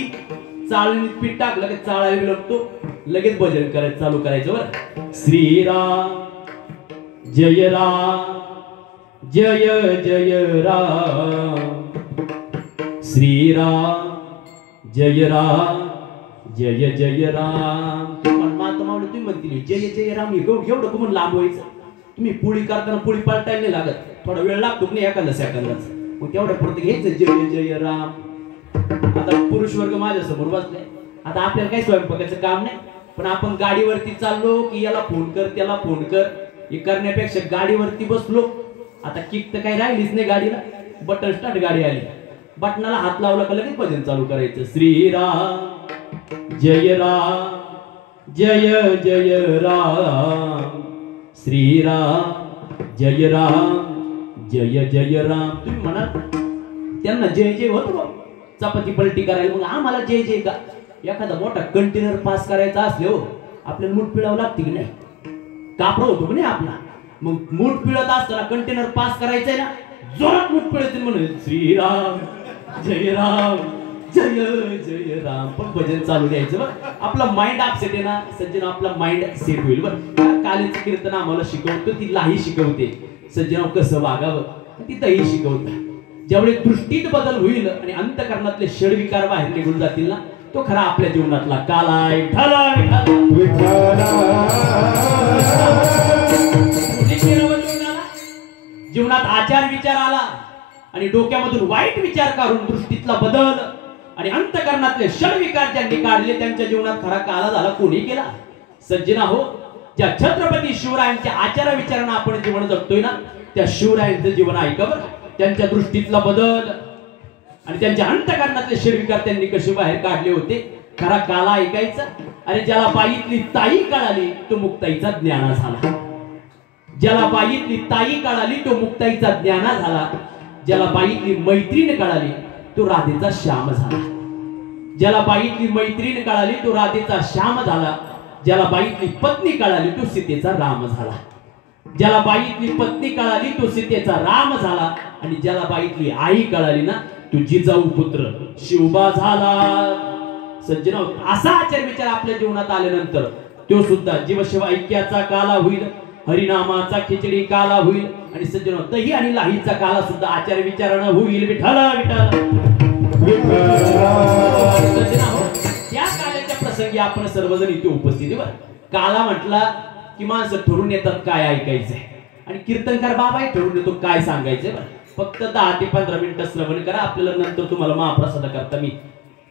चाळणीत पीठ टाकलं की चाळायला लागतो, लगेच भजन करायचं चालू करायचं बरं. श्रीराम जय राम जय जय राम, श्रीराम जय राम जय जय राम. माता माऊली तुम्ही म्हणतील जय जय राम एवढं कुठून लांब व्हायचं? तुम्ही पोळी करताना पोळी पालटायला नाही लागत, थोडा वेळ लागतो नाही एखादा सेकंदाच, मग तेवढ्या पुरतं घ्यायचं जय जय राम. आता पुरुष वर्ग माझ्या समोर बसलाय, आता आपल्याला काही स्वयंपाकाचं काम नाही, पण आपण गाडीवरती चाललो की याला फोन कर त्याला फोन कर हे करण्यापेक्षा गाडीवरती बसलो. आता किक तर काही राहिलीच नाही गाडीला, बटन स्टार्ट गाडी आली, बटनाला हात लावला का लगेच भजन चालू करायचं. श्रीराम जय राम जय जय राम, श्रीराम जय राम जय जय राम. तुम्ही म्हणा त्यांना जय जय होतो बा चपाती पलटी करायला, मग आम्हाला जय जय का? एखादा मोठा कंटेनर पास करायचा असले हो आपल्याला मूठ पिळावं लागते की नाही, कापड होतो की नाही आपला, मग मूठ पिळत असताना कंटेनर पास करायचंय ना, जोरात मूठ पिळतील म्हणून श्रीराम जय राम जय जय राम. पण भजन चालू द्यायचं बरं. आपला माइंड अपसेट आहे ना सज्जन, आपला माइंड सेट होईल बरं. कालीचं कीर्तन आम्हाला शिकवतो, ती लाही शिकवते सज्जनाव कसं वागावं, ती दही शिकवतात. ज्यावेळी दृष्टीत बदल होईल आणि अंतकरणातले षडविकार बाहेर निघून जातील ना, तो खरा आपल्या जीवनातला कालाय. जीवनात आचार विचार आला आणि डोक्यामधून वाईट विचार काढून दृष्टीतला बदल आणि अंतकरणातले षडविकार ज्यांनी काढले त्यांच्या जीवनात खरा काला झाला. कोणी केला? सज्जना हो, ज्या छत्रपती शिवरायांच्या आचार विचारांना आपण जीवन जगतोय ना, त्या शिवरायांचं जीवन ऐकावं, त्यांच्या दृष्टीतला बदल आणि त्यांच्या अंतकरणातले शिरविकार त्यांनी कसे बाहेर काढले होते. खरा काला ऐकायचा. आणि ज्याला बाईतली ताई कळाली तो मुक्ताईचा ज्ञाना झाला. ज्याला बाईतली ताई कळाली तो मुक्ताईचा ज्ञाना झाला. ज्याला बाईतली मैत्रीण कळाली तो राधेचा श्याम झाला. ज्याला बाईतली मैत्रीण कळाली तो राधेचा श्याम झाला. ज्याला बाईतली पत्नी कळाली तो सीतेचा राम झाला. ज्याला बाईतली पत्नी कळाली तो सीतेचा राम झाला. आणि ज्याला बाईतली आई कळाली ना तो जिजाऊ पुत्र शिवबा झाला. सज्जनो, असा आचार विचार आपल्या जीवनात आल्यानंतर तो सुद्धा जीवशिव ऐक्याचा काला होईल, हरिनामाचा खिचडी काला होईल. आणि सज्जनो, दही आणि लाहीचा काला सुद्धा आचार विचारानं होईल. विठ्ठल त्या काल्याच्या प्रसंगी आपण सर्वजण इथे उपस्थित. काला म्हटला की माणसं ठरून येतात काय ऐकायचंय, आणि कीर्तनकार बाबा ठरून येतो काय सांगायचंय. फक्त 10 ते 15 मिनिटं श्रवण करा. आपल्याला नंतर तुम्हाला महाप्रसाद करता मी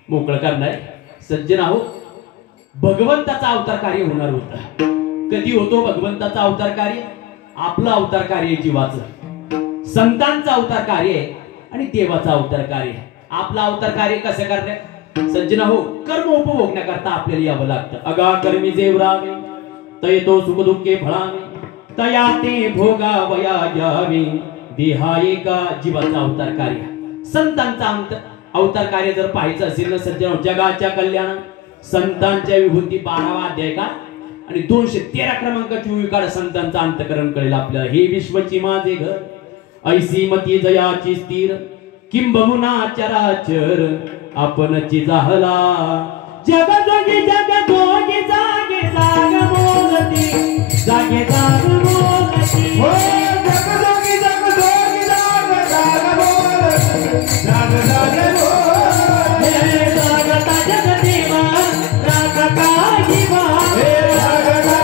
मोकळं करणार आहे. सज्जन आहो, भगवंताचा अवतार कार्य होणार होता. कधी होतो भगवंताचा अवतार कार्य? आपलं अवतार कार्य जीवाचं, संतांचा अवतार कार्य आहे आणि देवाचा अवतार कार्य. आपला अवतार कार्य कसं करणे? सज्जन हो, कर्म उपभोगण्याकरता आपल्याला यावं लागतं. अगा कर्मी जेवरावे तय तो सुख दुःखे फळावे, तया ते भोगावया यावे. देहा एका जीवाचा अवतार कार्य, संतांचा अवतार कार्य जर पाहायचं असेल ना सज्जन, जगाच्या कल्याण संतांच्या विभूती 12वा अध्याय का आणि 213 क्रमांकाची विभूती काढ. संतांचा अंतकरण कळेल आपल्याला. हे विश्वची माझे घर, ऐसी मती जयाची स्थिर, किंबहुना चराचर आपणची जाहला. जग जोगी जागे जाग बोलती, जागे जाग बोलती. हो जग जोगी जाग बोलती, जाग जाग बोलती. हे जागता जगदेवा रागता जीवा, हे जागता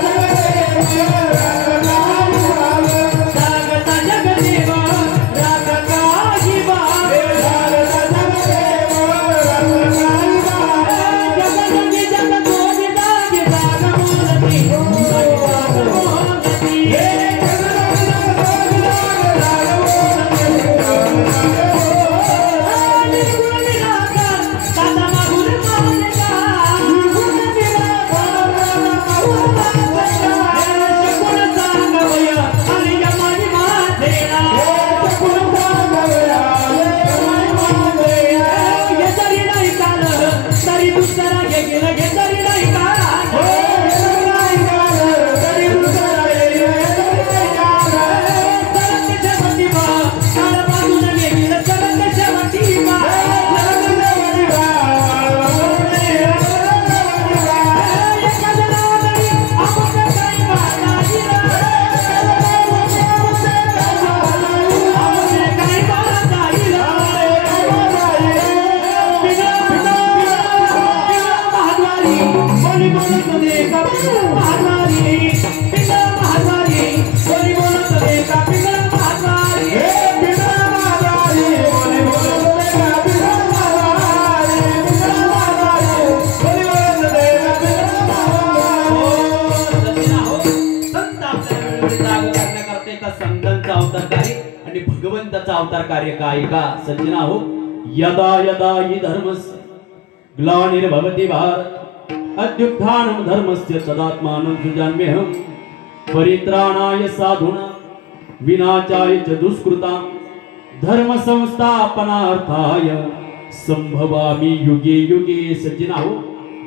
जगदेवा रागता जीवा, हे जागता जगजोगी जागे जाग बोलती, जागे जाग बोलती. भगवंताचा अवतार कार्य काय का सज्जना हो. यदा यदा हि धर्मस्य ग्लानिर्भवति भारत अद्युत्थानं धर्मस्य तदात्मानं सृजाम्यहं. परित्राणाय साधूनां विनाशाय च दुष्कृतां धर्म संस्थापनार्थाय संभवामि युगे युगे. सज्जना हो,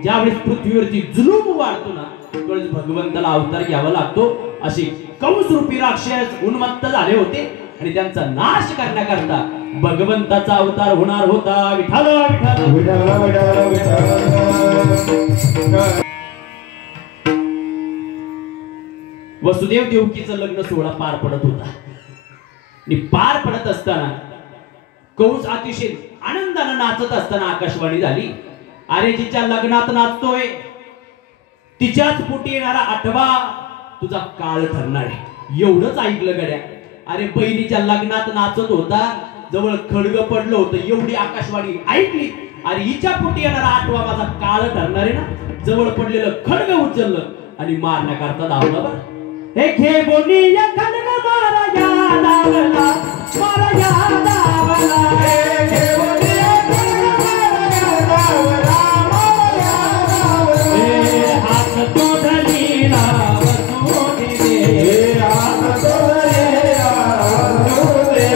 ज्यावेळेस पृथ्वीवरती जुलूम वाढतो ना त्यावेळेस भगवंताला अवतार घ्यावा लागतो. असे कंस रूपी राक्षस उन्मत्त झाले होते आणि त्यांचा नाश करण्याकरता भगवंताचा अवतार होणार होता. विठ्ठल वसुदेव देवकीचं लग्न सोहळा पार पडत होता आणि पार पडत असताना कंस अतिशय आनंदाने नाचत असताना आकाशवाणी झाली, अरे जिच्या लग्नात नाचतोय तिच्याच पोटी येणारा 8वा तुझा काळ ठरणार आहे. एवढंच ऐकलं गड्या. अरे बहिणीच्या लग्नात नाचत होता, जवळ खडग पडलं होतं, एवढी आकाशवाणी ऐकली. अरे हिच्या पोटी येणारा 8वा माझा काळ ठरणार आहे ना. जवळ पडलेलं खडग उचललं आणि मारण्याकरता धावला बरं. हे खेबोनी या खणग मारा या धावला, मारा या धावला. हे खेबोनी या खणग मारा या धावला, मारा या धावला. हे हात तो धनीला वसू दे, हात तो धनीला वसू दे.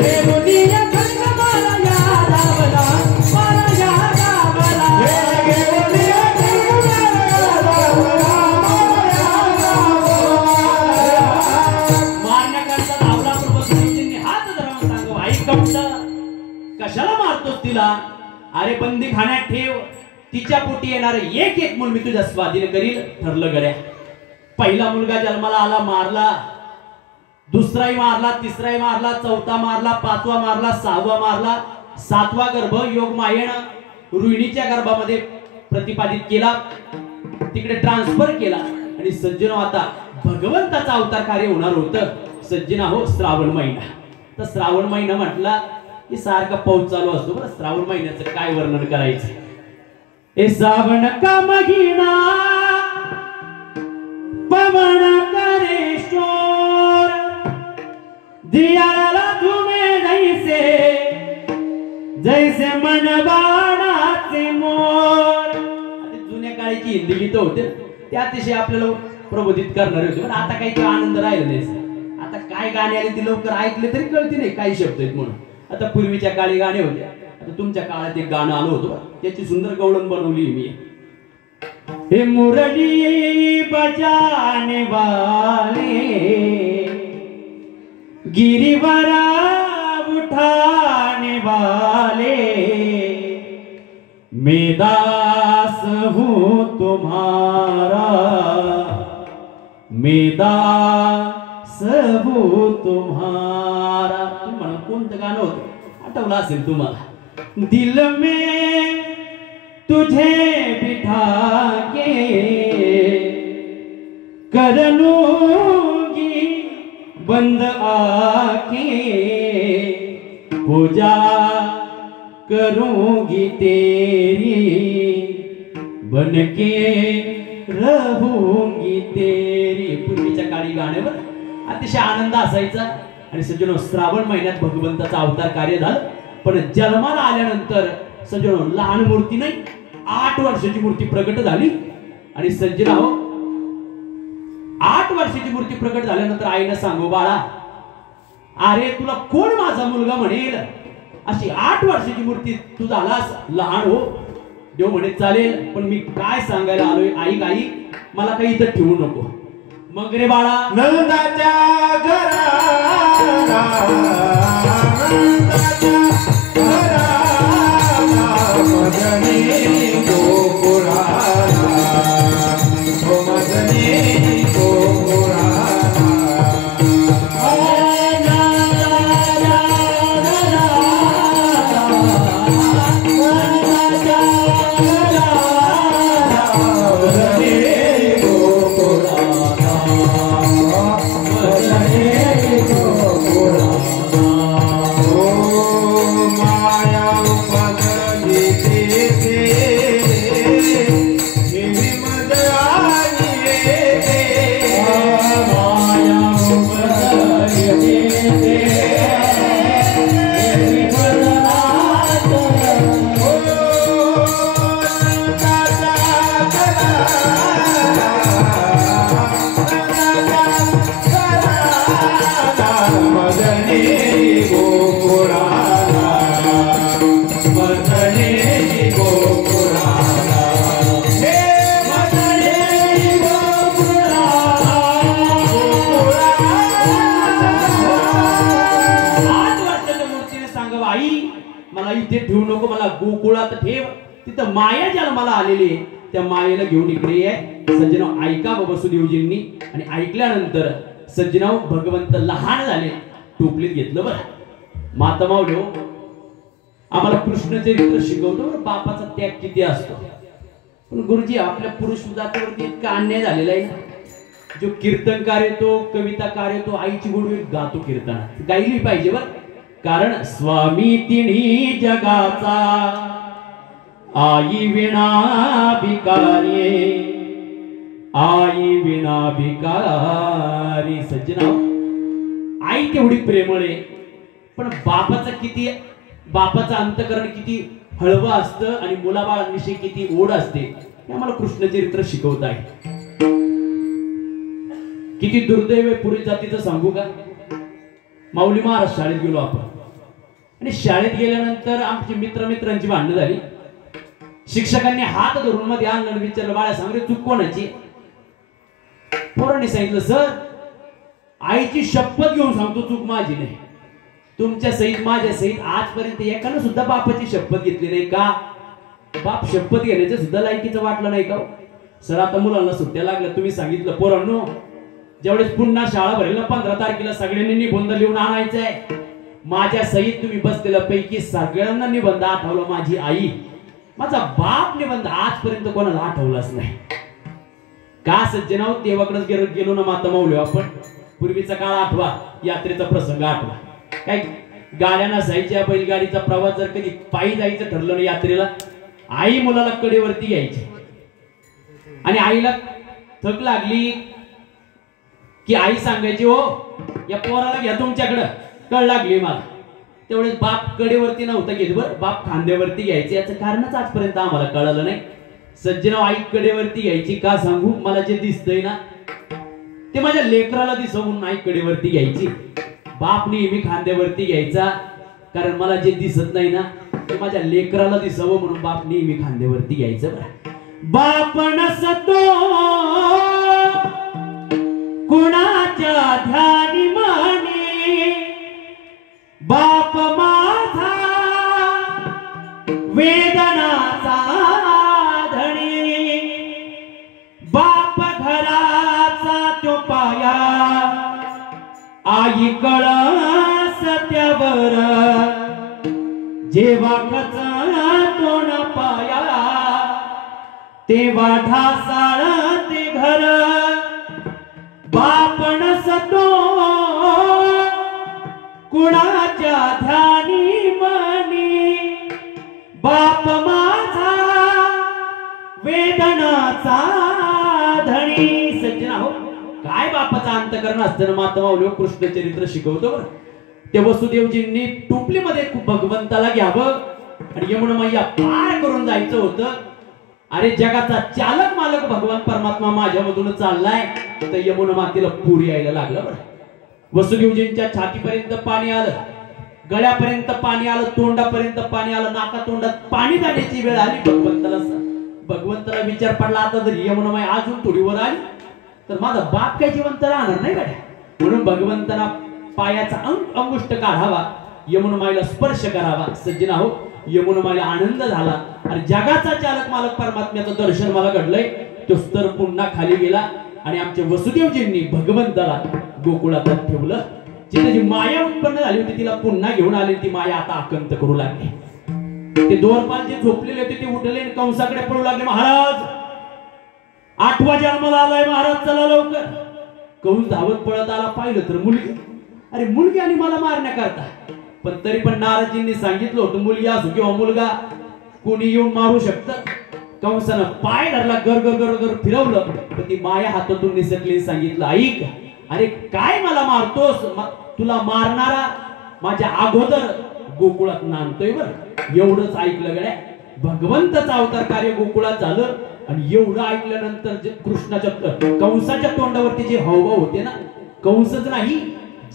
खेबोनी या खणग मारा या धावला, मारा या धावला. हे खेबोनी या खणग मारा या धावला, मारा या धावला. मारण्याकरता धावला पण बसुजींनी हात धरून सांगू, आई कमला कशाला मारतोस तिला? अरे बंदी खाण्यात ठेव, तिच्या पोटी येणार एक एक मूल मी तुझ्या स्वाधीन करील. ठरलं गड्या. पहिला मुलगा जन्माला आला, मारला. दुसराही मारला, तिसराही मारला, चौथा मारला, पाचवा मारला, सहावा मारला. सातवा गर्भ योग मायेनं रोहिणीच्या गर्भामध्ये प्रतिपादित केला, तिकडे ट्रान्सफर केला. आणि सज्जनो आता भगवंताचा अवतार कार्य होणार होतं. सज्जना हो, श्रावण महिना. तर श्रावण महिना म्हटला की सारखा पाऊस चालू असतो बरं. श्रावण महिन्याचं काय वर्णन करायचं. ए श्रावण का महिना पवन करे शोर, दियाला धुमे जैसे जैसे मनवाणाचे मोर. जुन्या काळाची हिंदी गीत होते ते अतिशय आपल्याला प्रबोधित करणारे होते. पण आता काही आनंद राहिला नाही. आता काय गाणे आले ते लवकर ऐकले तरी कळते नाही काही शब्द आहेत म्हणून. आता पूर्वीच्या काळी गाणे होते, आता तुमच्या काळात एक गाणं आलं होतं, त्याची सुंदर गवळण बनवली मी. हे मुरली बजाने वाले गिरिवरा उठाने वाले, मैं दास हूँ तुम्हारा, मैं दास हूँ तुम्हारा. तुम्ही म्हणा कोणतं गाणं होतं, आठवलं असेल तुम्हाला. दिल में तुझे बिठा के कर लूंगी बंद आके, पूजा करूंगी तेरी, बनके रहूंगी तेरी. पूर्वीच्या काळी गाण्यावर अतिशय आनंद असायचा. आणि सज्जनो, श्रावण महिन्यात भगवंताचा अवतार कार्य झालं. पण जन्माला आल्यानंतर सज्जनो लहान मूर्ती नाही, 8 वर्षाची मूर्ती प्रकट झाली. आणि सज्जना हो, 8 वर्षाची मूर्ती प्रकट झाल्यानंतर आईनं सांगू, बाळा अरे तुला कोण माझा मुलगा म्हणेल? अशी 8 वर्षाची मूर्ती तू झालास लहान हो. देव म्हणे चालेल, पण मी काय सांगायला आलोय आई, आई मला काही इथं ठेवू नको. मग रे बाळा, नंदाच्या घराला, नंदाच्या घराला मदनी गोकुळाला, ओ मदनी गोकुळाला. ठेवू नको, मला गोकुळात ठेव. तिथं माया जन्माला आलेली आहे, त्या मायेला घेऊन इकडे आहे. सज्जनाव ऐका वसुदेवजींनी. आणि ऐकल्यानंतर सज्जनाव भगवंत लहान झाले, टोपलीत घेतलं. बरं माता मावलो, आम्हाला कृष्ण चरित्र शिकवतो बापाचा त्याग किती असतो. पण गुरुजी आपल्या पुरुष जातीवरती इतका अन्याय झालेला आहे. जो कीर्तनकार येतो, कविताकार येतो, आईची गोडवी गातो, कीर्तन गायली पाहिजे बरं. कारण स्वामी तिन्ही जगाचा, आई विना भिकारे, आई विना भिकारी. सज्जना, आई तेवढी प्रेमळ आहे, पण बापाचं अंतकरण किती हळवं असतं आणि मुलाबाळांविषयी किती ओढ असते हे आम्हाला कृष्णचरित्र शिकवत आहे. किती दुर्दैव आहे पुरी जातीचं सांगू का. माऊली महाराज शाळेत गेलो आपण, आणि शाळेत गेल्यानंतर आमची मित्रांची भांडणं झाली. शिक्षकांनी हात धरून मध्ये आणलं, विचारलं बाळा सांग रे चूक कोणाची. पोरांनी सांगितलं सर आईची शपथ घेऊन सांगतो चूक माझी नाही. तुमच्या सहित माझ्या सहित आजपर्यंत एकानं सुद्धा बापाची शपथ घेतली नाही का. बाप शपथ घेण्याचं सुद्धा लायकीचं वाटलं नाही का. सर आता मुलांना सुट्ट्या लागल्या, तुम्ही सांगितलं पोरांनो ज्यावेळेस पुन्हा शाळा भरेल 15 तारखेला सगळ्यांनी निबंध लिहून आणायचंय. माझ्या सहित तुम्ही बसलेल्या पैकी सगळ्यांना निबंध आठवला माझी आई. माझा बाप निबंध आजपर्यंत कोणाला आठवलाच नाही का. सज्जनाव देवाकडे गेलो ना माता माऊली आपण. पूर्वीचा काळ आठवा, यात्रेचा प्रसंग आठवा. काय गाड्या नसायच्या, बैलगाडीचा प्रवास जर कधी पायी जायचं ठरलं ना यात्रेला, आई मुलाला कडेवरती घ्यायची आणि आईला थक लागली की आई सांगायची हो या पोराला घ्या तुमच्याकडं, कळ लागली मला. तेवढेच बाप कडेवरती नव्हता घेत बरं, बाप खांद्यावरती घ्यायचे. याचं कारणच आजपर्यंत आम्हाला कळलं नाही. सज्जनाव आई कडेवरती घ्यायची का सांगू. मला जे दिसतंय ना ते माझ्या लेकराला दिसवून आई कडेवरती घ्यायची. बाप नेहमी खांद्यावरती घ्यायचा, कारण मला जे दिसत नाही ना ते माझ्या लेकराला दिसावं म्हणून बाप नेहमी खांद्यावरती घ्यायचं. बाप नसतो कुणाच्या ध्यानी माने, बाप माझा वेदनाचा धणी, बाप घराचा तो पाया, आई कळस त्यावर जेव्हा तोंड पाया, तेव्हा ढासाळ ते घर. बाप नसतो कुणाच्या ध्यानी मनी, बाप माझा वेदनाचा धणी. सज्जना हो, काय बापाचा अंतकरण असताना माता माऊली कृष्णचरित्र शिकवतो बरं. त्या वसुदेवजींनी टोपलीमध्ये भगवंताला घ्यावं आणि यमुना मैया पार करून जायचं होतं. अरे जगाचा चालक मालक भगवान परमात्मा माझ्यामधून चाललाय, तर यमुना मातेला पूर यायला लागलं बरं. वसुदेवजींच्या छातीपर्यंत पाणी आलं, गळ्यापर्यंत पाणी आलं, तोंडापर्यंत पाणी आलं, नाका तोंडात पाणी जाण्याची वेळ आली. भगवंताला विचार पडला आता जर यमुना माई अजून थोडी वर आली तर माझा बाप काय जिवंत राहणार नाही गाड्या. म्हणून भगवंताला पायाचा अंगुष्ट काढावा, यमुना माईला स्पर्श करावा. सज्जना हो, यमुना माईला आनंद झाला आणि जगाचा चालक मालक परमात्म्याचं दर्शन मला घडलंय. तो स्तर पुन्हा खाली गेला आणि आमच्या वसुदेवजींनी भगवंताला गोकुळात ठेवलं. जिथे जी माया उत्पन्न झाली होती तिला पुन्हा घेऊन आली. ती माया आता आकंत करू लागली. ते द्वारपाल जे झोपलेले होते ते उठले आणि कंसाकडे पळू लागले. महाराज 8वा जन्माला आलाय महाराज, चला लवकर. कंस धावत पळत आला, पाहिलं तर मुलगी. अरे मुलगी आणि मला मारण्याकरता. पण तरी पण नारदजींनी सांगितलं होतं मुलगी असो किंवा मुलगा कोणी येऊन मारू शकतं. कंसानं पाय धरला, गर गर गर गर फिरवलं, पण ती माया हातातून निसटली. सांगितलं ऐक, अरे काय मला मारतोस, तुला मारणारा माझ्या अगोदर गोकुळात नांदतोय बरं. एवढंच ऐकलं गड्या. भगवंताचं अवतार कार्य गोकुळात झालं आणि एवढं ऐकल्यानंतर जे कृष्णाच्या कंसाच्या तोंडावरती जे हावभाव होते ना, कंसच नाही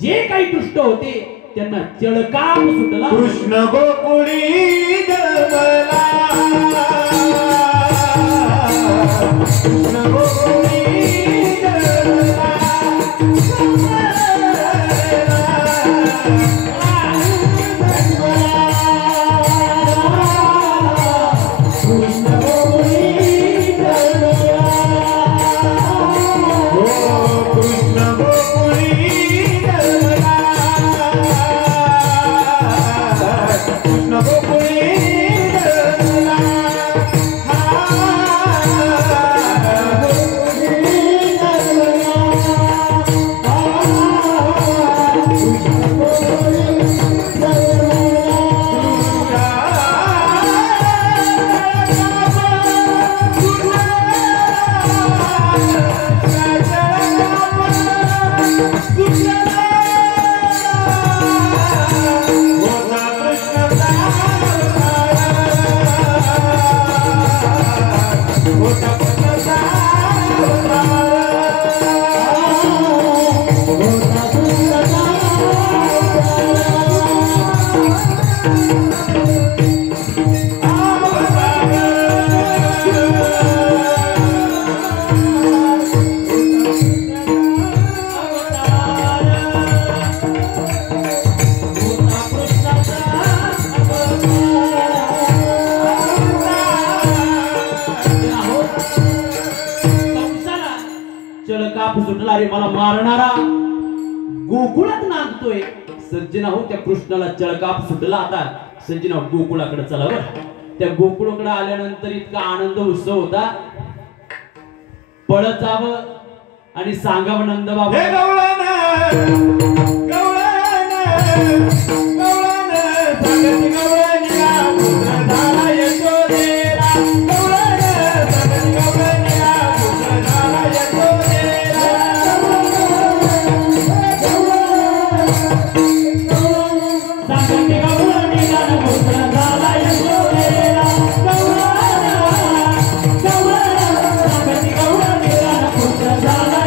जे काही दुष्ट होते त्यांना चळकाम सुटला. कृष्ण गोकुळी जन्मला, कृष्ण गोकुळी जन्मला, कृष्ण गोकुळी सुटला रे मला मारणारा गोकुळात नांदतोय सज्जना हो त्या कृष्णाला चळकाप सुटला आता सज्जना गोकुळाकडे चला बरं त्या गोकुळाकडे आल्यानंतर इतका आनंद उत्सव होता पळत जावं आणि सांगावं नंद बाबा हे गवळण गवळण गवळण सांगती गवळणीला पुत्र झाला यशोदेला गवळण सांगती गवळणीला पुत्र झाला यशोदेला सांगती गवळणीला पुत्र झाला यशोदेला गवळण गवळण सांगती गवळणीला पुत्र झाला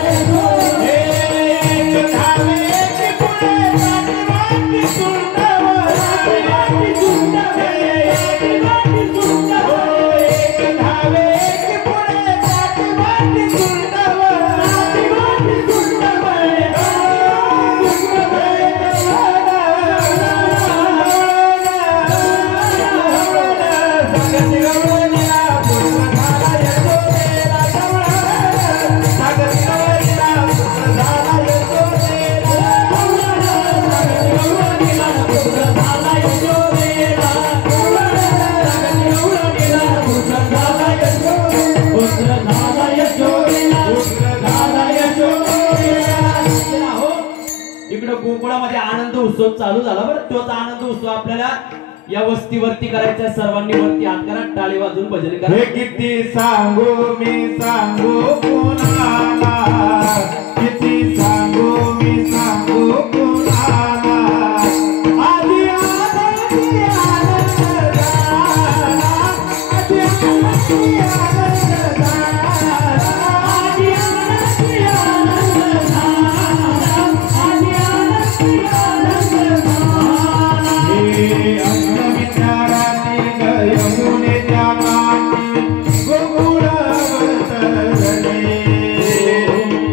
गोकुळामध्ये आनंद उत्सव चालू झाला बरं तोच आनंद उत्सव आपल्याला या वस्तीवरती करायचा सर्वांनी वरती हात करा टाळी वाजून भजन करा हे किती सांगू मी सांगू कुणाला किती सांगू मी सांगू कुणाला आधी आनंदी आनंद झाला आधी आनंदी आनंद झाला आधी आनंदी आनंद झाला आधी आनंदी आनंद झाला हे अंगविचाराने यमुनेच्या माती गोकुळावतरले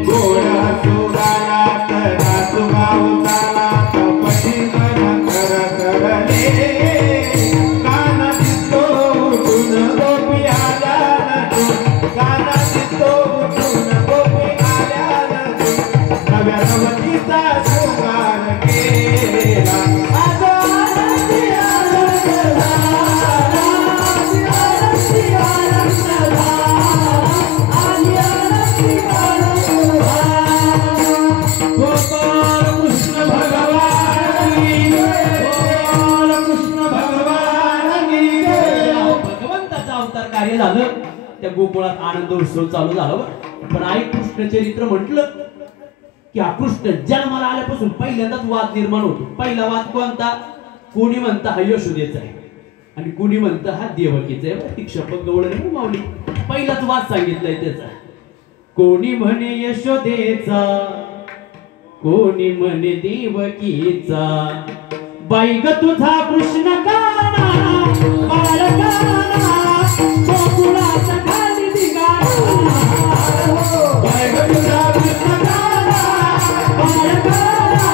गोडा सुराला तरा सुगावताला कपटी मन करले काना दिसतो उठून गोपी आल्या नटून काना दिसतो उठून गोपी आल्या नटून नव्या नवतीचा शृंगार केला आज आनंदी आनंद झाला आनंदी आनंद झाला आनंदी आनंद झाला गोपाल कृष्ण भगवान की जय गोपाल कृष्ण भगवान की जय भगवंताचा अवतार कार्य झालं त्या गोकुळात आनंद उत्सव चालू झाला बरं पण आई कृष्ण चरित्र म्हटलं की हा कृष्ण जन्माला आल्यापासून पहिल्यांदाच वाद निर्माण होतो पहिला वाद कोणता कोणी म्हणता हा यशोदेचा आहे आणि कोणी म्हणतं हा देवकीचा आहे ती क्षपक गवळण माऊली पहिलाच वाद सांगितलाय त्याचा कोणी म्हणे यशोदेचा कोणी म्हणे देवकीचा बाई ग तुझा कृष्ण काना बाळकाना गोकुळाचा खाली निघाला बाई ग तुझा कृष्ण काना बाळकाना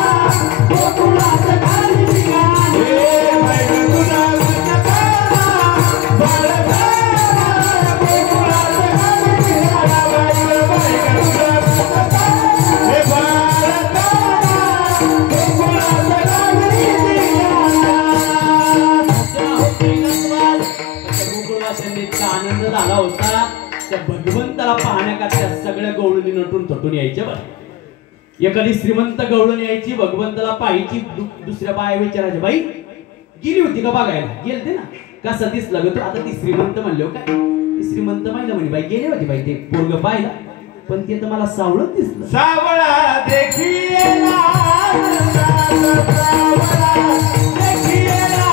गोकुळाचा खाली निघाला बाई ग तुझा कृष्ण काना बाळकाना गोकुळाचा खाली निघाला बाई ग तुझा कृष्ण काना हे बाळकाना गोकुळाचा खाली आनंद झाला होता त्या भगवंताला पाहण्याकरता सगळ्या गवळणी नटून थटून यायच्या बरं एखादी श्रीमंत गवळण यायची भगवंताला पाहायची दुसऱ्या बाया विचारायच्या बाई गेली होती का बघायला गेलते ना कसा दिसला ग तो आता ती श्रीमंत म्हणले काय ती श्रीमंत माहिला म्हणे बाई गेली होती बाई ते पोरग पाहिला पण ते तर मला सावळत दिसलं सावळा देखिएला सावळा देखिएला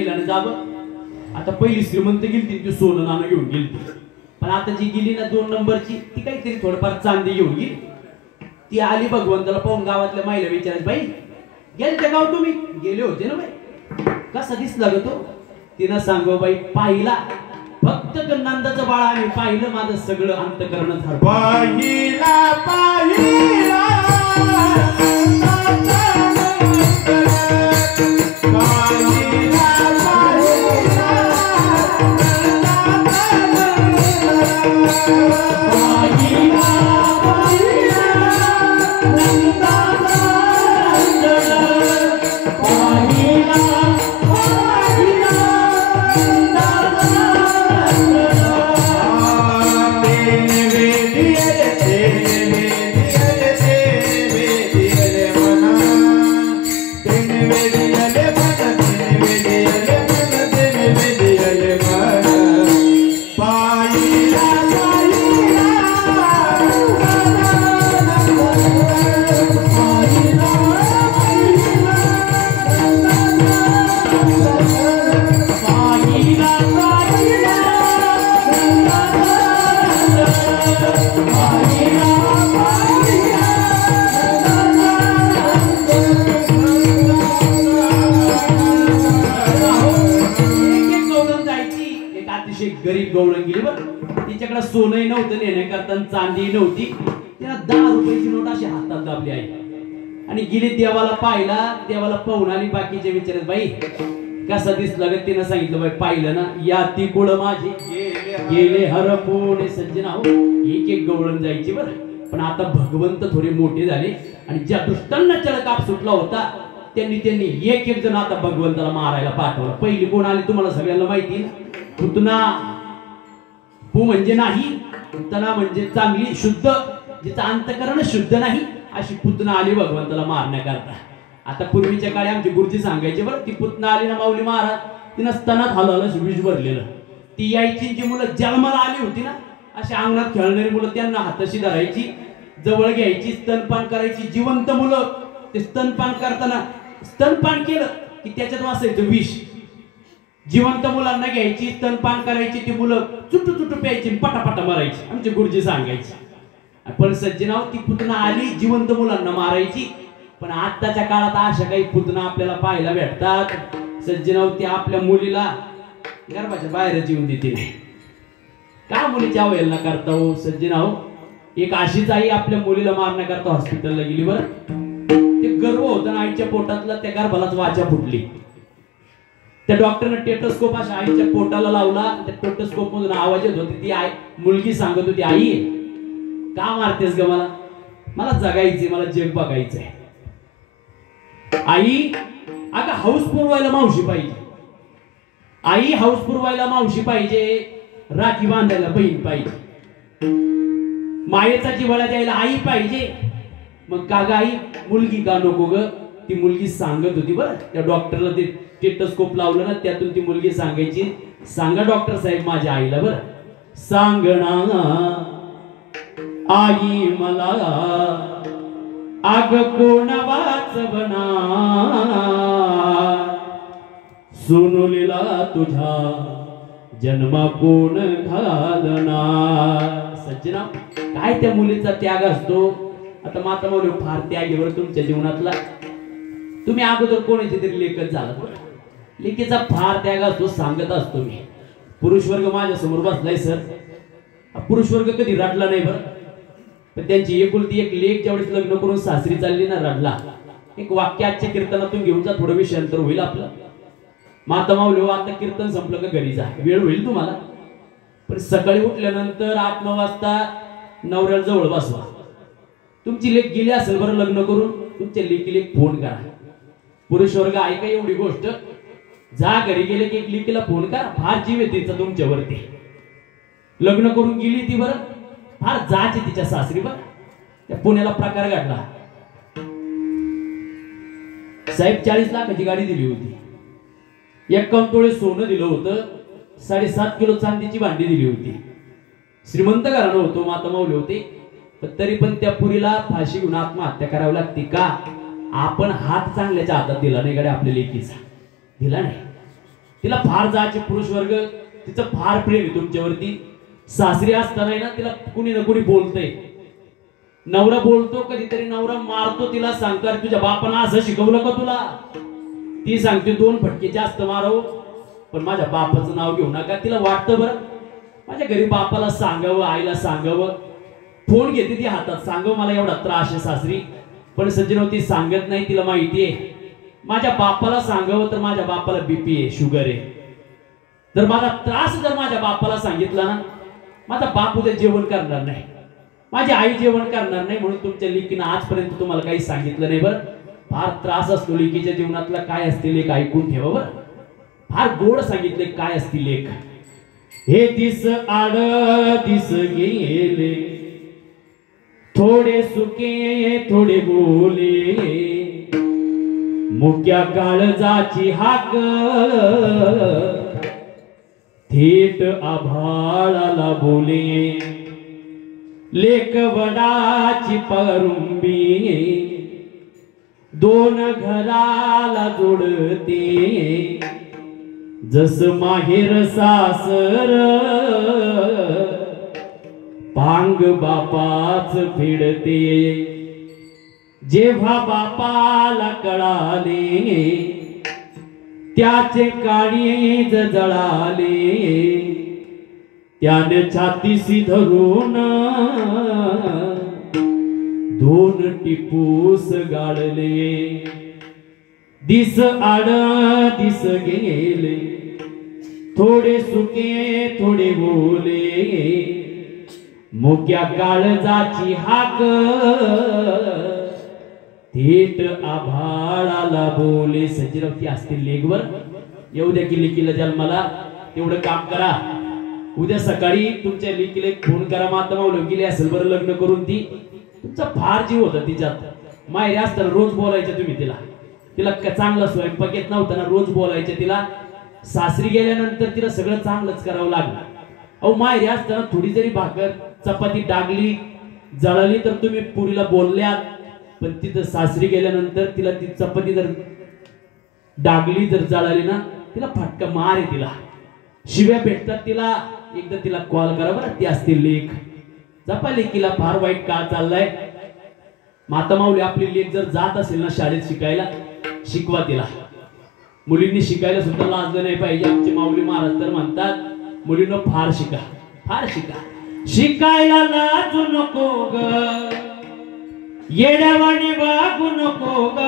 महिलाने जावं. आता पहिली श्रीमंत गेली ती सोनं नाणं घेऊन गेली, पण आता जी गेली ना 2 नंबरची ती काहीतरी थोडंफार चांदी घेऊन गेली. ती आली भगवंताला पाहून गावातल्या महिला विचारायची, बाई गेले त्या गाव तुम्ही? गेले होते ना बाई, कसा दिसला ग तो? तिनं सांगो बाई पाहिला, फक्त तो नंदाचं बाळ आम्ही पाहिलं, माझं सगळं अंतकरण झालं. पाहिला पाहिला गरीब गवळण गेली बरं. तिच्याकडे सोनंही नव्हतं नेण्याकरता, चांदी नव्हती. तिला 10 रुपयाची नोट अशी हातात दाबली आई आणि गेली देवाला पाहिला. देवाला पाहून आली, बाकीचे विचारत बाई कसा दिसला ग? तिनं सांगितलं बाई पाहिलं ना, या ती कुळ माझे गेले हरपून. सज्जना हो, एक गवळण जायची बरं. पण आता भगवंत थोडे मोठे झाले आणि ज्या दुष्टांना चळकाप सुटला होता त्यांनी एक जण आता भगवंताला मारायला पाठवलं. पहिली कोण आली तुम्हाला सगळ्यांना माहिती ना, पुतना. पू म्हणजे नाही, पुतना म्हणजे चांगली शुद्ध, जिचं अंतकरण शुद्ध नाही अशी पुतना आली भगवंताला मारण्याकरता. आता पूर्वीच्या काळी आमचे गुरुजी सांगायचे बरं, ती पुतना आली ना माऊली महाराज, तिनं स्तनात हलवलं विष भरलेलं. ती यायची जी मुलं जन्माला आली होती ना, अशी अंगणात खेळणारी मुलं त्यांना हाताशी धरायची, जवळ घ्यायची, स्तनपान करायची. जिवंत मुलं ते स्तनपान करताना स्तनपान केलं की त्याच्यात वाचायचं विष. जिवंत मुलांना घ्यायची, स्तनपान करायची, ती मुलं चुटू चुटू प्यायची, पटापटा मारायची. आमचे गुरुजी सांगायचे. पण सज्जनाव ती पुतना आली जिवंत मुलांना मारायची. पण आताच्या काळात अशा काही पुतना आपल्याला पाहायला भेटतात. सज्जनाव ती आपल्या मुलीला गर्भाच्या बाहेर जीवन देते नाही. का मुलीच्या अवहेलना करता हो सज्जनाव? एक अशीच आई आपल्या मुलीला मारण्याकरता हॉस्पिटलला गेली बरं. ते गर्भ होतं ना आईच्या पोटातला, त्या गर्भालाच वाचा फुटली. त्या डॉक्टरने टेटोस्कोप अशा आईच्या पोटाला लावला. त्या टेटोस्कोप मधून आवाज येत होती. ती आई मुलगी सांगत होती, आई का मारतेस ग मला? मला जगायचंय, मला जग बघायचंय. आई अगं हाऊस पुरवायला मावशी पाहिजे. आई हाऊस पुरवायला मावशी पाहिजे, राखी बांधायला बहीण पाहिजे, मायेचा जिव्हाळा द्यायला आई पाहिजे. मग का ग आई मुलगी का नको ग? ती मुलगी सांगत होती बरं. त्या डॉक्टरला ते टेटोस्कोप लावलं ना, त्यातून ती मुलगी सांगायची, सांगा डॉक्टर साहेब माझ्या आईला बरं, सांगणा आई मला आग कोण वाचवना, सोनुलीला तुझ्या जन्मा कोण घालना. सज्जना काय त्या मुलीचा त्याग असतो. आता माता मौली फार त्यागीवर तुमच्या जीवनातला. तुम्ही अगोदर कोणाची तरी लेखच झाला, लेकीचा फार त्याग असतो. सांगत असतो मी. पुरुष वर्ग माझ्या समोर बसलाय सर. पुरुष वर्ग कधी रडला नाही बरं. पण त्यांची एकुलती एक लेक ज्यावेळेस लग्न करून सासरी चालली ना, रडला. एक वाक्य आजच्या कीर्तनातून घेऊन जा, थोडं विषयांतर होईल आपलं. माता माऊली आता कीर्तन संपलं का घरी जा, वेळ होईल तुम्हाला. पण सकाळी उठल्यानंतर 8-9 वाजता नवऱ्याला जवळ बसवा. तुमची लेक गेली असेल बरं लग्न करून, तुमच्या लेकीला एक फोन करा. पुरुष वर्ग ऐका एवढी गोष्ट, जा घरी गेले की एक लेकीला फोन करा. फार जीव आहे तिचा तुमच्यावरती. लग्न करून गेली ती बरं, फार जायची तिच्या सासरी बरं. त्या पुण्याला प्रकार घडला. साहेब 40 लाखाची गाडी दिली होती, 51 तोळे सोनं दिलं होतं, 7.5 किलो चांदीची भांडी दिली होती. श्रीमंत घराणं होतो, माता माऊली होते. पण तरी पण त्या पुरीला फाशी घेऊन आत्महत्या करावी लागते का? आपण हात चांगल्याच्या हातात दिला नाही गाडी आपल्या लेकीचा, दिला नाही. तिला फार जायचे पुरुष वर्ग, तिचं फार प्रेम आहे तुमच्यावरती. सासरी असताना ना तिला कुणी ना कुणी बोलतंय. नवरा बोलतो, कधीतरी नवरा मारतो तिला, सांगतो अरे तुझ्या बापानं असं शिकवलं का तुला. ती सांगते 2 फटके जास्त मारव, पण माझ्या बापाचं नाव घेऊ नका. तिला वाटतं बरं माझ्या घरी बापाला सांगावं, आईला सांगावं. फोन घेते ती हातात, सांगावं मला एवढा त्रास आहे सासरी. पण सज्जनो ती सांगत नाही. तिला माहिती आहे माझ्या बापाला सांगावं तर माझ्या बापाला बीपी आहे, शुगर आहे. जर माझा त्रास जर माझ्या बापाला सांगितला ना, माझा बाप उद्या जेवण करणार नाही, माझी आई जेवण करणार नाही. म्हणून तुमच्या लेकीनं आजपर्यंत तुम्हाला काही सांगितलं नाही. बरं फार त्रास असतो लेकीच्या जीवनातला. काय असते लेख ऐकून ठेवा बरं. फार गोड सांगितले काय असते लेख. हे दिस आड दिस गेले, थोडे सुके थोडे बोले, मुक्या काळजाची हाक थेट आभाळाला बोले. लेक वडाची परुंबी 2 घराला जोडते, जस माहेर सासर पांग बापाच फेडते. जेव्हा बापाला कळाले त्याचे काळीज जळाले, त्याने छातीशी धरून 2 टिपूस गाळले. दिस आड दिस गेले, थोडे सुके थोडे बोले, मुक्या काळजाची हाक थेट आभाळाला बोले. सजिरावती असतील लेगवर येऊ द्या की लेकीला जन्माला. तेवढं काम करा. उद्या सकाळी तुमच्या लेकीला एक फोन करा. माता माऊली गेली असेल बरं लग्न करून, ती तुमचा फार जीव होता तिच्यात. माहेरी असताना रोज बोलायचं तुम्ही तिला. तिला चांगला स्वयंपाक येत नव्हता ना, रोज बोलायचे तिला. सासरी गेल्यानंतर तिला सगळं चांगलंच करावं लागलं. अहो माहेरी असताना थोडी जरी भाकर चपाती डागली जळाली तर तुम्ही पुरीला बोलल्यात, पण तिथं सासरी गेल्यानंतर तिला ती चपाती जर डागली जर जळाली ना, तिला फटका मार आहे. तिला शिव्या भेटतात तिला. एकदा तिला कॉल करा बरं. ती असतील लेख. जपा लेकीला, फार वाईट काळ चाललाय. माता माऊली आपली लेख जर जात असेल ना शाळेत शिकायला, शिकवा तिला. मुलींनी शिकायला सुद्धा लाजलं नाही पाहिजे. आमचे माऊली महाराज तर म्हणतात मुलींना फार शिका, फार शिका. शिकायला लाजू नको ग, येड्यावानी वागू नको ग,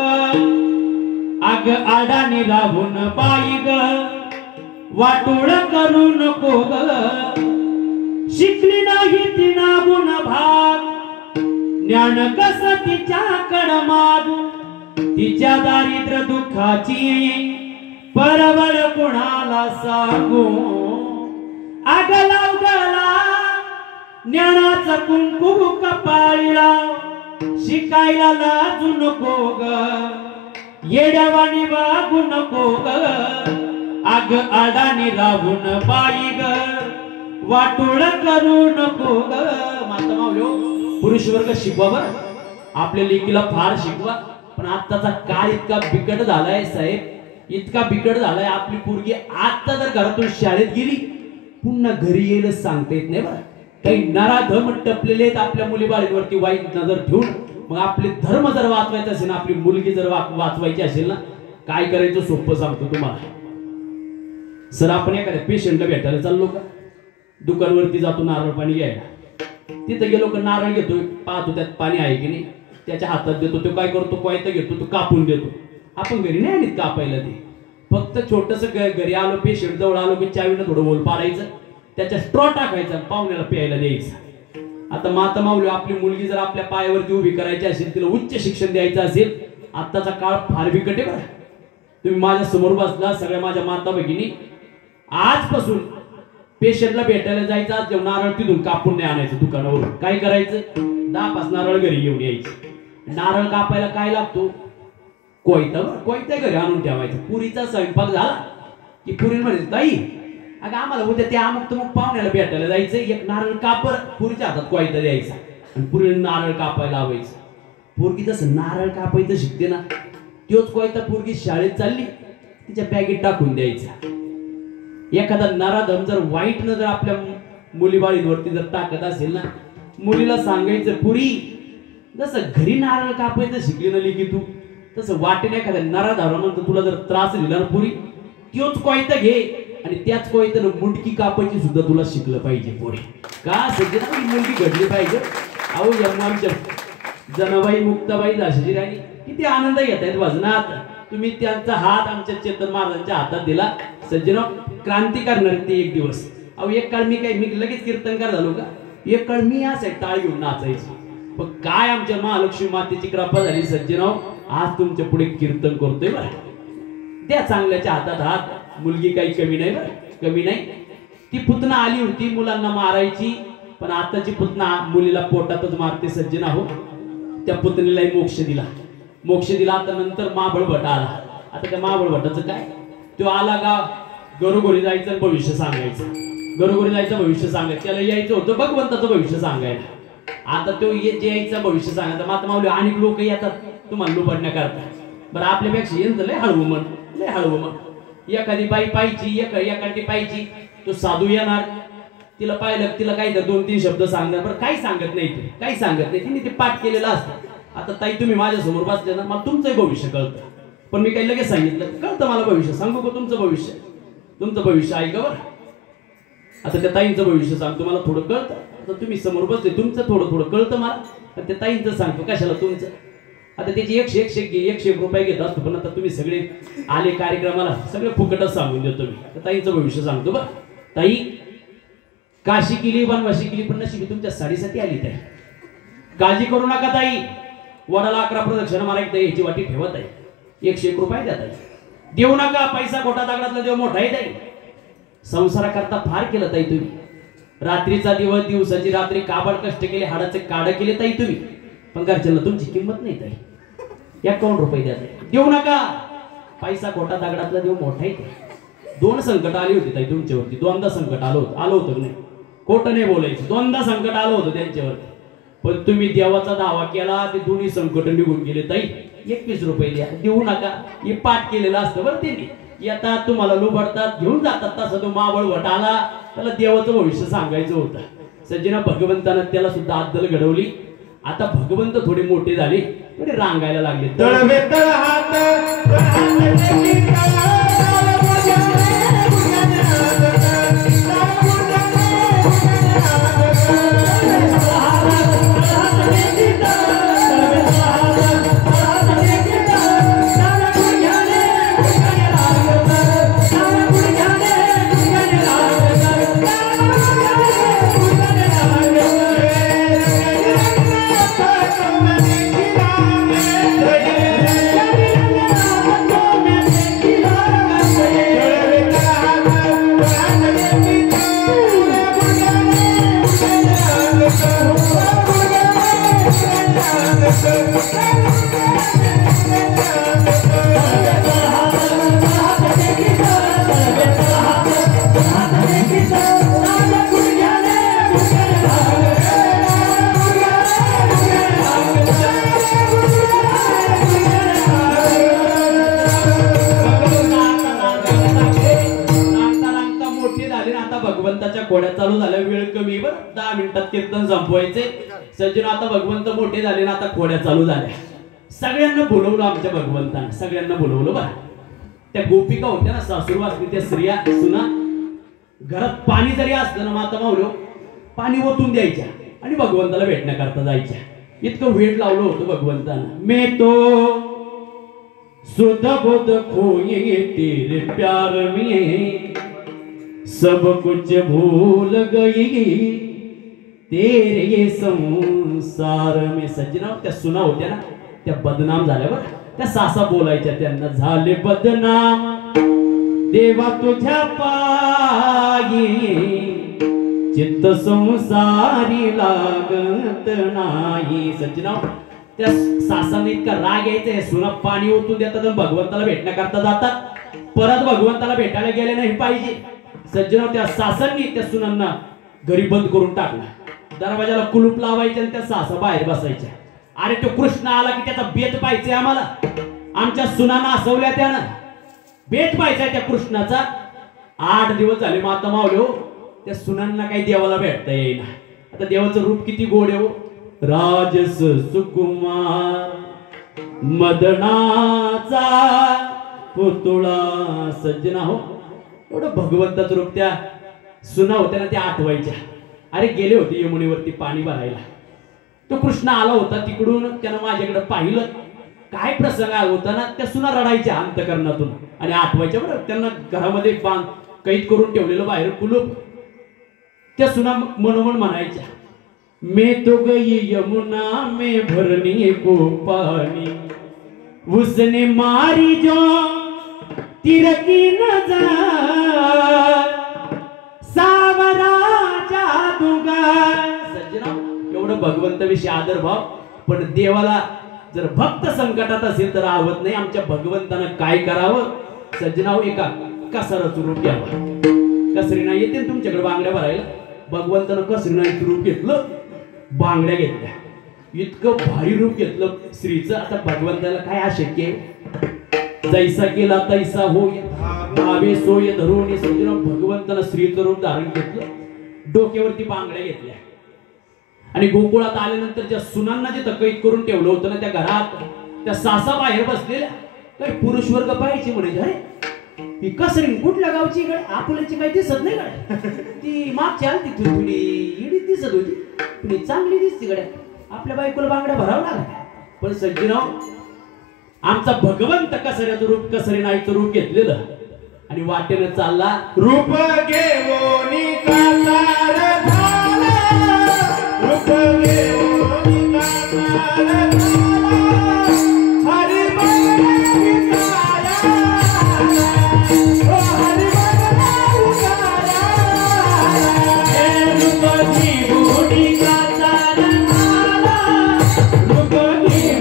अग आडानी राहून बाई ग, वाटोळ करू नको ग. शिकली नाही ती नागुण भाग, ज्ञान कस तिच्याकडं मागू. तिच्या दारिद्र्य दुःखाची परवड कुणाला सांगू. अग लावगला ज्ञानाचा कुंकू कपाळीला, शिकायला लाजू नको ग, येड्यावानी वागू नको ग, अग अडाणी राहून बाई ग, वाटोळ करू नको ग. माता माऊल्यो, पुरुष वर्ग शिकवा बरं. आपल्या लेकीला फार शिकवा. पण आत्ताचा काळ इतका बिकट झालाय साहेब, इतका बिकट झालाय. आपली पोरगी आता जर घरातून शाळेत गेली पुन्हा घरी येईलच सांगता येत नाही बरं. काही नराधम टपलेले आहेत आपल्या मुली बाळींवरती वाईट नजर ठेवून. मग आपले धर्म जर वाचवायचा असेल ना, आपली मुलगी जर वाचवायची असेल ना, काय करायचं सोपं सांगतो तुम्हाला. सर आपण एखाद्या पेशंटला भेटायला चाललो का, दुकानवरती जातो नारळ पाणी घ्यायला. तिथं गेलो का नारळ घेतो, पाहतो त्यात पाणी आहे की नाही, त्याच्या हातात देतो. तो काय करतो, कोयता घेतो, तो कापून देतो. आपण घरी नाही आणत कापायला ते. फक्त छोटस घरी आलो, पेशंट जवळ आलो की चावीनं थोडं ओल पाडायचं, त्याच्या स्ट्रॉ टाकायचा, पाहुण्याला प्यायला द्यायचं. आता माता माऊली, आपली मुलगी जर आपल्या पायावरती उभी करायची असेल, तिला उच्च शिक्षण द्यायचं असेल, आत्ताचा काळ फार बिकट आहे बरं. तुम्ही माझ्या समोर बसला, सगळ्या माझ्या माता भगिनी, आजपासून पेशंटला भेटायला जायचं, आज नारळ तिथून कापून नाही आणायचं दुकानावरून. काय करायचं, 10-5 नारळ घरी घेऊन यायचे. नारळ कापायला काय लागतो, कोयता. कोयता घरी आणून ठेवायचं. पुरीचा स्वयंपाक झाला की पुरी म्हणजे ताई, अगं आम्हाला उद्या ते अमुक तमुक पाहुण्याला भेटायला जायचं, एक नारळ कापर. पुरीच्या हातात कोयता द्यायचा आणि पुरीला नारळ कापायला लावायचं. पोरगी जसं नारळ कापायचं शिकते ना, तोच कोयता पोरगी शाळेत चालली, तिच्या बॅगेत टाकून द्यायचा. एखादा नराधम जर वाईट नजर आपल्या मुलीबाळींवरती जर टाकत असेल ना, मुलीला सांगायचं पुरी जसं घरी नारळ कापायचं शिकली ना की तू, तसं वाटेने एखाद्या नराधमानंतर तुला जर त्रास दिला ना पुरी, त्योच कोयता घे आणि त्याच कोयत्यानं मुंडकी कापायची सुद्धा तुला शिकलं पाहिजे पोरी. का सध्या मुलगी घडली पाहिजे. अहो आमच्या जनाबाई मुक्ताबाई झाशीची राणी किती आनंद घेत आहेत वजनात. तुम्ही त्यांचा हात आमच्या चेतन महाराजांच्या हातात दिला. सज्जनो क्रांती करणार ते एक दिवस. अहो एक काळ मी लगेच कीर्तनकार झालो का, एक काळ मी असाय टाळ घेऊन नाचायची. पण काय आमच्या महालक्ष्मी मातेची कृपा झाली सज्जनो, आज तुमच्या पुढे कीर्तन करतोय बरं. त्या चांगल्याच्या हातात हात. मुलगी काही कमी नाही बरं, कमी नाही. ती पुतना आली होती मुलांना मारायची, पण आताची पुतना मुलीला पोटातच मारते सज्जन आहो. त्या पुतणीला मोक्ष दिला, मोक्ष दिला. आता नंतर महाबळ भट आला. आता त्या महाबळ भटाचं काय, तो आला का घरोघरी जायचं भविष्य सांगायचं, घरोघरी जायचं भविष्य सांगायचं. त्याला यायचं होतं भगवंताचं भविष्य सांगायला. आता तो जे यायचं भविष्य सांगायचं. माता माऊली अनेक लोक येतात तुम्हाला लुबाडण्याकरता. बरं आपल्यापेक्षा यांचं लय हळवू म्हण, लय हळवू म्हण. एखादी बाई पाहिजे, एखादी पाहिजे, तो साधू येणार, तिला पाहिलं तिला काही 2-3 शब्द सांगणार. बरं काही सांगत नाही, ते काही सांगत नाही, तिने ते पाठ केलेलं असतं. आता ताई तुम्ही माझ्या समोर बसले ना, मला तुमचंही भविष्य कळतं, पण मी काही लगेच सांगितलं कळतं मला भविष्य. सांगू का तुमचं भविष्य, तुमचं भविष्य ऐका बरं. आता त्या ताईंचं भविष्य सांगतो, मला थोडं कळतं. आता तुम्ही समोर बसले, तुमचं थोडं थोडं कळतं मला, पण त्या ताईंचं सांगतो कशाला तुमचं. आता त्याची 101 रुपये घेत असतो, पण आता तुम्ही सगळे आले कार्यक्रमाला, सगळे फुकटच सांगून देतो मी. त्या ताईंचं भविष्य सांगतो बरं. ताई काशी केली, वनवाशी केली, पण नशिबी तुमच्या साडीसाठी आली. ताई काळजी करू नका ताई, वडाला 11 प्रदक्षिणा मारायची याची वाटी ठेवत आहे. 101 रुपये द्या ताई, देऊ नका. पैसा खोटा दगडातला देव मोठा आहे ताई. संसाराकरता फार केलं ताई तुम्ही. रात्रीचा दिवस, दिवसाची रात्री काबड कष्ट केले, हाडाचे काढ केले ताई तुम्ही, पण घरच्यांना तुमची किंमत नाही ताई. 51 रुपये द्या ताई, देऊ नका. पैसा खोटा दगडातला देव मोठा आहे. 2 संकट आली होती ताई तुमच्यावरती, 2दा संकट आलं होतं नाही, खोटं नाही बोलायचं. 2दा संकट आलं होतं त्यांच्यावरती, पण तुम्ही देवाचा दावा केला, ते दोन्ही संकट निघून गेले ताई. 21 रुपये द्या, देऊ नका. हे पाठ केलेलं असतं बरं. त्यांनी येतात तुम्हाला लुबाडतात, घेऊन जातात. तसं तो मावळ वट आला, त्याला देवाचं भविष्य सांगायचं होतं. सज्जना भगवंतानं त्याला सुद्धा अद्दल घडवली. आता भगवंत थोडे मोठे झाले, थोडे रांगायला लागले. भगवंताच्या घोड्या चालू झाल्या. वेळ कमी, बरं 10 मिनिटात कीर्तन संपवायचे. सज्जन आता भगवंत मोठे झाले ना, आता घोड्या चालू झाल्या. सगळ्यांना बोलवलं आमच्या भगवंतानं, सगळ्यांना बोलवलं बरं. त्या गोपिका होत्या ना, सासूरवासनी, त्या स्त्रिया सुना, घरात पाणी जरी असलं ना माता माऊलो, पाणी ओतून द्यायच्या आणि भगवंताला भेटण्याकरता जायच्या. इतकं वेळ लावलं होतं भगवंतानं. मे तो सुध बुध खोये तेरे प्यार में, सब कुछ भूल गई तेरे ये संसार में. सज्जना त्या सुना होत्या ना, त्या बदनाम झाल्या बरं. त्या सासा बोलायच्या त्यांना, झाले बदनाम देवा तुझ्या पायी, चित्त संसारी लागत नाही. सज्जना त्या सासाने इतका राग यायचा, सुना पाणी ओतून देतात आणि भगवंताला भेटण्याकरता जातात. परत भगवंताला भेटायला गेले नाही पाहिजे. सज्जना त्या सासांनी त्या सुनांना घरी बंद करून टाकला. दरवाजाला कुलूप लावायचे आणि त्या सासा बाहेर बसायच्या. अरे तो कृष्ण आला की त्याचा बेत पाहिजे आम्हाला. आमच्या सुनांना असवल्या त्यानं, बेत पाहिजे त्या कृष्णाचा. 8 दिवस झाले माता मावलो त्या सुनांना काही देवाला भेटता येईना. आता देवाचं रूप किती गोड आहे हो. राजस सुकुमार मदनाचा पुतळा सज्जना हो. एवढं भगवंताचं रूप त्या सुना होत्या ना त्या आठवायच्या. अरे गेले होते यमुनेवरती पाणी भरायला. तो कृष्ण आला होता तिकडून त्यानं माझ्याकडे पाहिलं. काय प्रसंग आला होता ना त्या सुना रडायच्या अंतकरणातून आणि आठवायच्या बरं. त्यांना घरामध्ये बांध कैद करून ठेवलेलं बाहेर कुलूप. त्या सुना मनोमन म्हणायच्या मैं तो गई यमुना में भरने को पानी उसने मारी जो तिर की नजर सावरा जादूगर. सज्जना एवढं भगवंताविषयी आदर भाव. पण देवाला जर भक्त संकटात असेल तर आवत नाही. आमच्या भगवंतानं काय करावं सज्जना एका कसराचं रूप घ्यावं. कसरीना येते तुमच्याकडे बांगड्या भरायला. भगवंतानं कसरीनाचं रूप घेतलं बांगड्या घेतल्या. इतकं भारी रूप घेतलं स्त्रीचं. आता भगवंताला काय अशक्य आहे. जैसा केला तैसा होय भावे सोय धरून सज्जना भगवंतानं स्त्रीचं रूप धारण घेतलं. डोक्यावरती बांगड्या घेतल्या आणि गोकुळात आल्यानंतर ज्या सुनांना जे कैद करून ठेवलं होतं ना त्या घरात त्या सासा बाहेर बसलेल्या काही पुरुष वर्ग पाहायचे म्हणायचे अरे ही कसरी कुठल्या गावची इकडे आपल्याची काही दिसत नाही कडे. ती मागची आलती थोडी इडी दिसत होती पण चांगली दिसती कडे. आपल्या बायकोला बांगड्या भरावं लागला. पण सज्जनाव आमचा भगवंत कसऱ्याचं रूप कसरी नाईचं रूप घेतलेलं आणि वाटेनं चालला. रूप घेऊनी कासार झाला रूप घेऊनी कासार झाला हरी बंगला विकाया ओ हरी बंगला विकाया रूप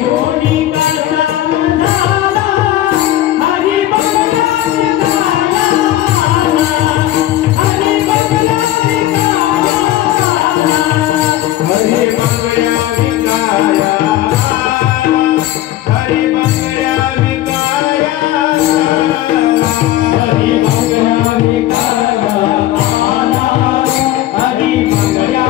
घेऊनी कासार झाला रूप घेऊनी कासार झाला हरी बंगला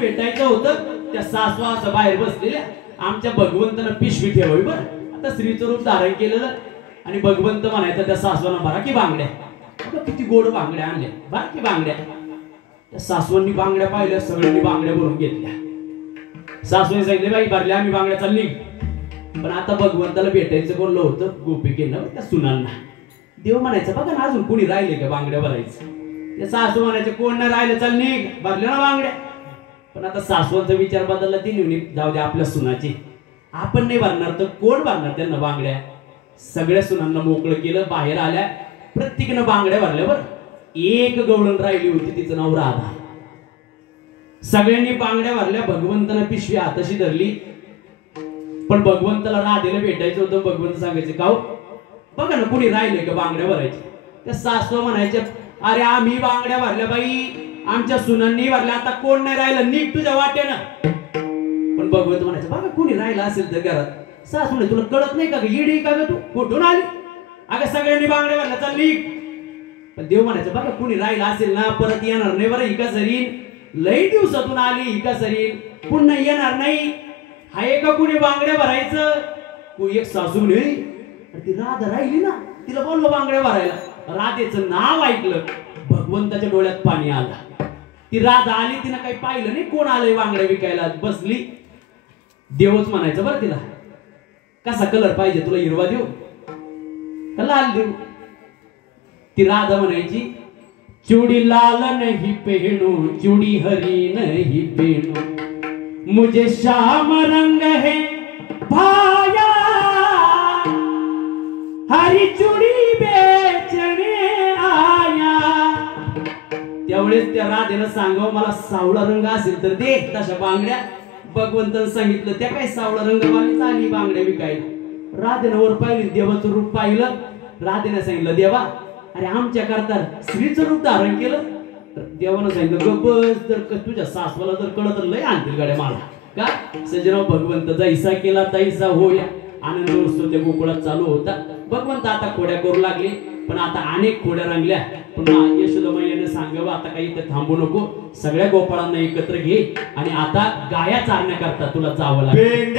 भेटायचं होतं. त्या सासवा असं बाहेर बसलेल्या आमच्या भगवंतानं पिशवी ठेवावी बरं. आता स्त्रीचं रूप धारण केलेलं आणि भगवंत म्हणायचं त्या सासवांना भरा की बांगड्या. किती गोड बांगड्या आणल्या भरा की बांगड्या. त्या सासवांनी बांगड्या पाहिल्या सगळ्यांनी बांगड्या भरून घेतल्या. सासवाने सांगितले बाई भरल्या आम्ही बांगड्या चालली. पण आता भगवंताला भेटायचं कोणलं होतं गोपिकेंना त्या सुनांना. देव म्हणायचं बघा ना अजून कोणी राहिले का बांगड्या भरायचं. त्या सासू म्हणायचे कोण नाही राहिलं चाल निघ भरल्या ना बांगड्या. पण आता सासवांचा विचार बदलला. ती निवडी जाऊ द्या आपल्या सुनाची आपण नाही भरणार तर कोण भरणार त्यांना बांगड्या. सगळ्या सुनांना मोकळं केलं. बाहेर आल्या प्रत्येकानं बांगड्या भरल्या बरं. एक गवळण राहिली होती तिचं नाव राधा. सगळ्यांनी बांगड्या भरल्या. भगवंतानं पिशवी हाताशी धरली. पण भगवंताला राधेला भेटायचं होतं. भगवंत सांगायचे का बघा ना कोणी राहिले का बांगड्या भरायच्या. त्या सासवा म्हणायच्या अरे आम्ही बांगड्या भरल्या बाई आमच्या सुनांनी भरल्या आता कोण नाही राहिलं निघ तुझ्या वाट्यानं. पण भगवंत म्हणायचं बघा कोणी राहिलं असेल तर घरात. सासू म्हणे तुला कळत नाही का येडी का ग तू कुठून आली. अगं सगळ्यांनी बांगड्या भरल्या चाल निघ. पण देव म्हणायचं बघा कोणी राहिलं असेल ना परत येणार नाही बरं. हिका सरीन लई दिवसातून आली हिका सरीन पुन्हा येणार नाही. हाय का कुणी बांगड्या भरायचं. कोणी एक सासू म्हणे ती राधा राहिली ना तिला बोललो बांगड्या भरायला. राधेचं नाव ऐकलं भगवंताच्या डोळ्यात पाणी आलं. ती राधा आली तिनं काही पाहिलं नाही कोण आलंय बांगड्या विकायला. बसली. देवच म्हणायचं बरं तिला कसा कलर पाहिजे तुला हिरवा देऊ का लाल देऊ. ती राधा म्हणायची चूड़ी लाल नहीं पहनू, चूड़ी हरी नहीं पहनू, मुझे श्याम रंग है भाया, हरी चूड़ी बेचणे आया. त्यावेळेस त्या राधेनं सांगावं मला सावळा रंग असेल तर दे तशा बांगड्या. भगवंतानं सांगितलं त्या काय सावळा रंगवालीच आली बांगड्या विकायला. राधेनं वर पाहिली, देवाचं रूप पाहिलं. राधेनं सांगितलं देवा अरे आमच्या करता स्त्रीचं रूप धारण केलं. तर देवानं सांगितलं बस जर तुझ्या सासवाला जर कळलं तर लय आणतील गाड्या मला. का सजराव भगवंत जैसा केला तैसा होया. आनंद उत्सव त्या गोकुळात चालू होता. भगवंत आता खोड्या करू लागले, पण आता अनेक खोड्या रंगल्या. पुन्हा यशोदामाईने सांगावं आता काही इथे थांबू नको, सगळ्या गोपाळांना एकत्र घे आणि आता गाया चारण्याकरता तुला जावं लागेल.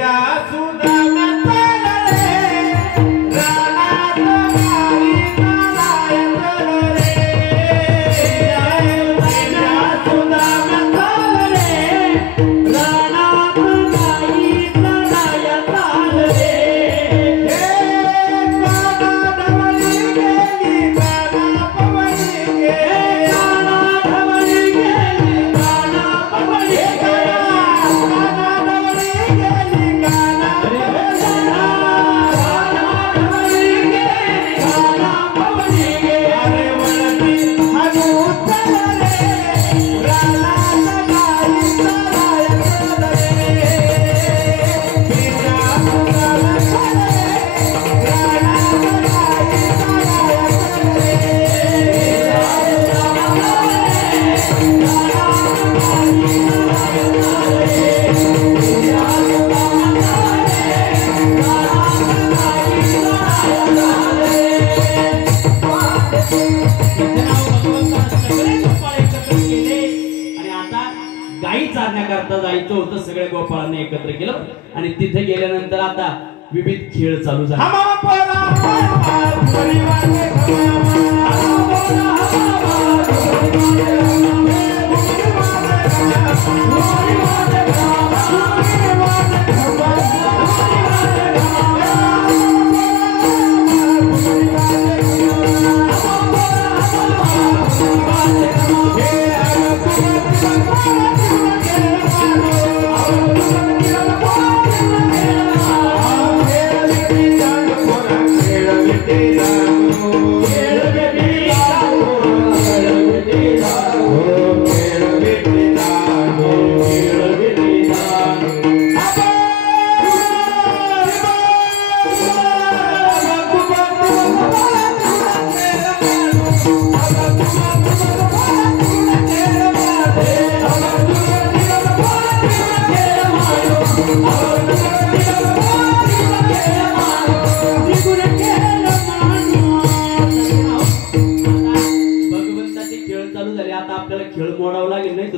जायचं होतं. सगळ्या गोपाळांनी एकत्र केलं आणि तिथे गेल्यानंतर आता विविध खेळ चालू झाले.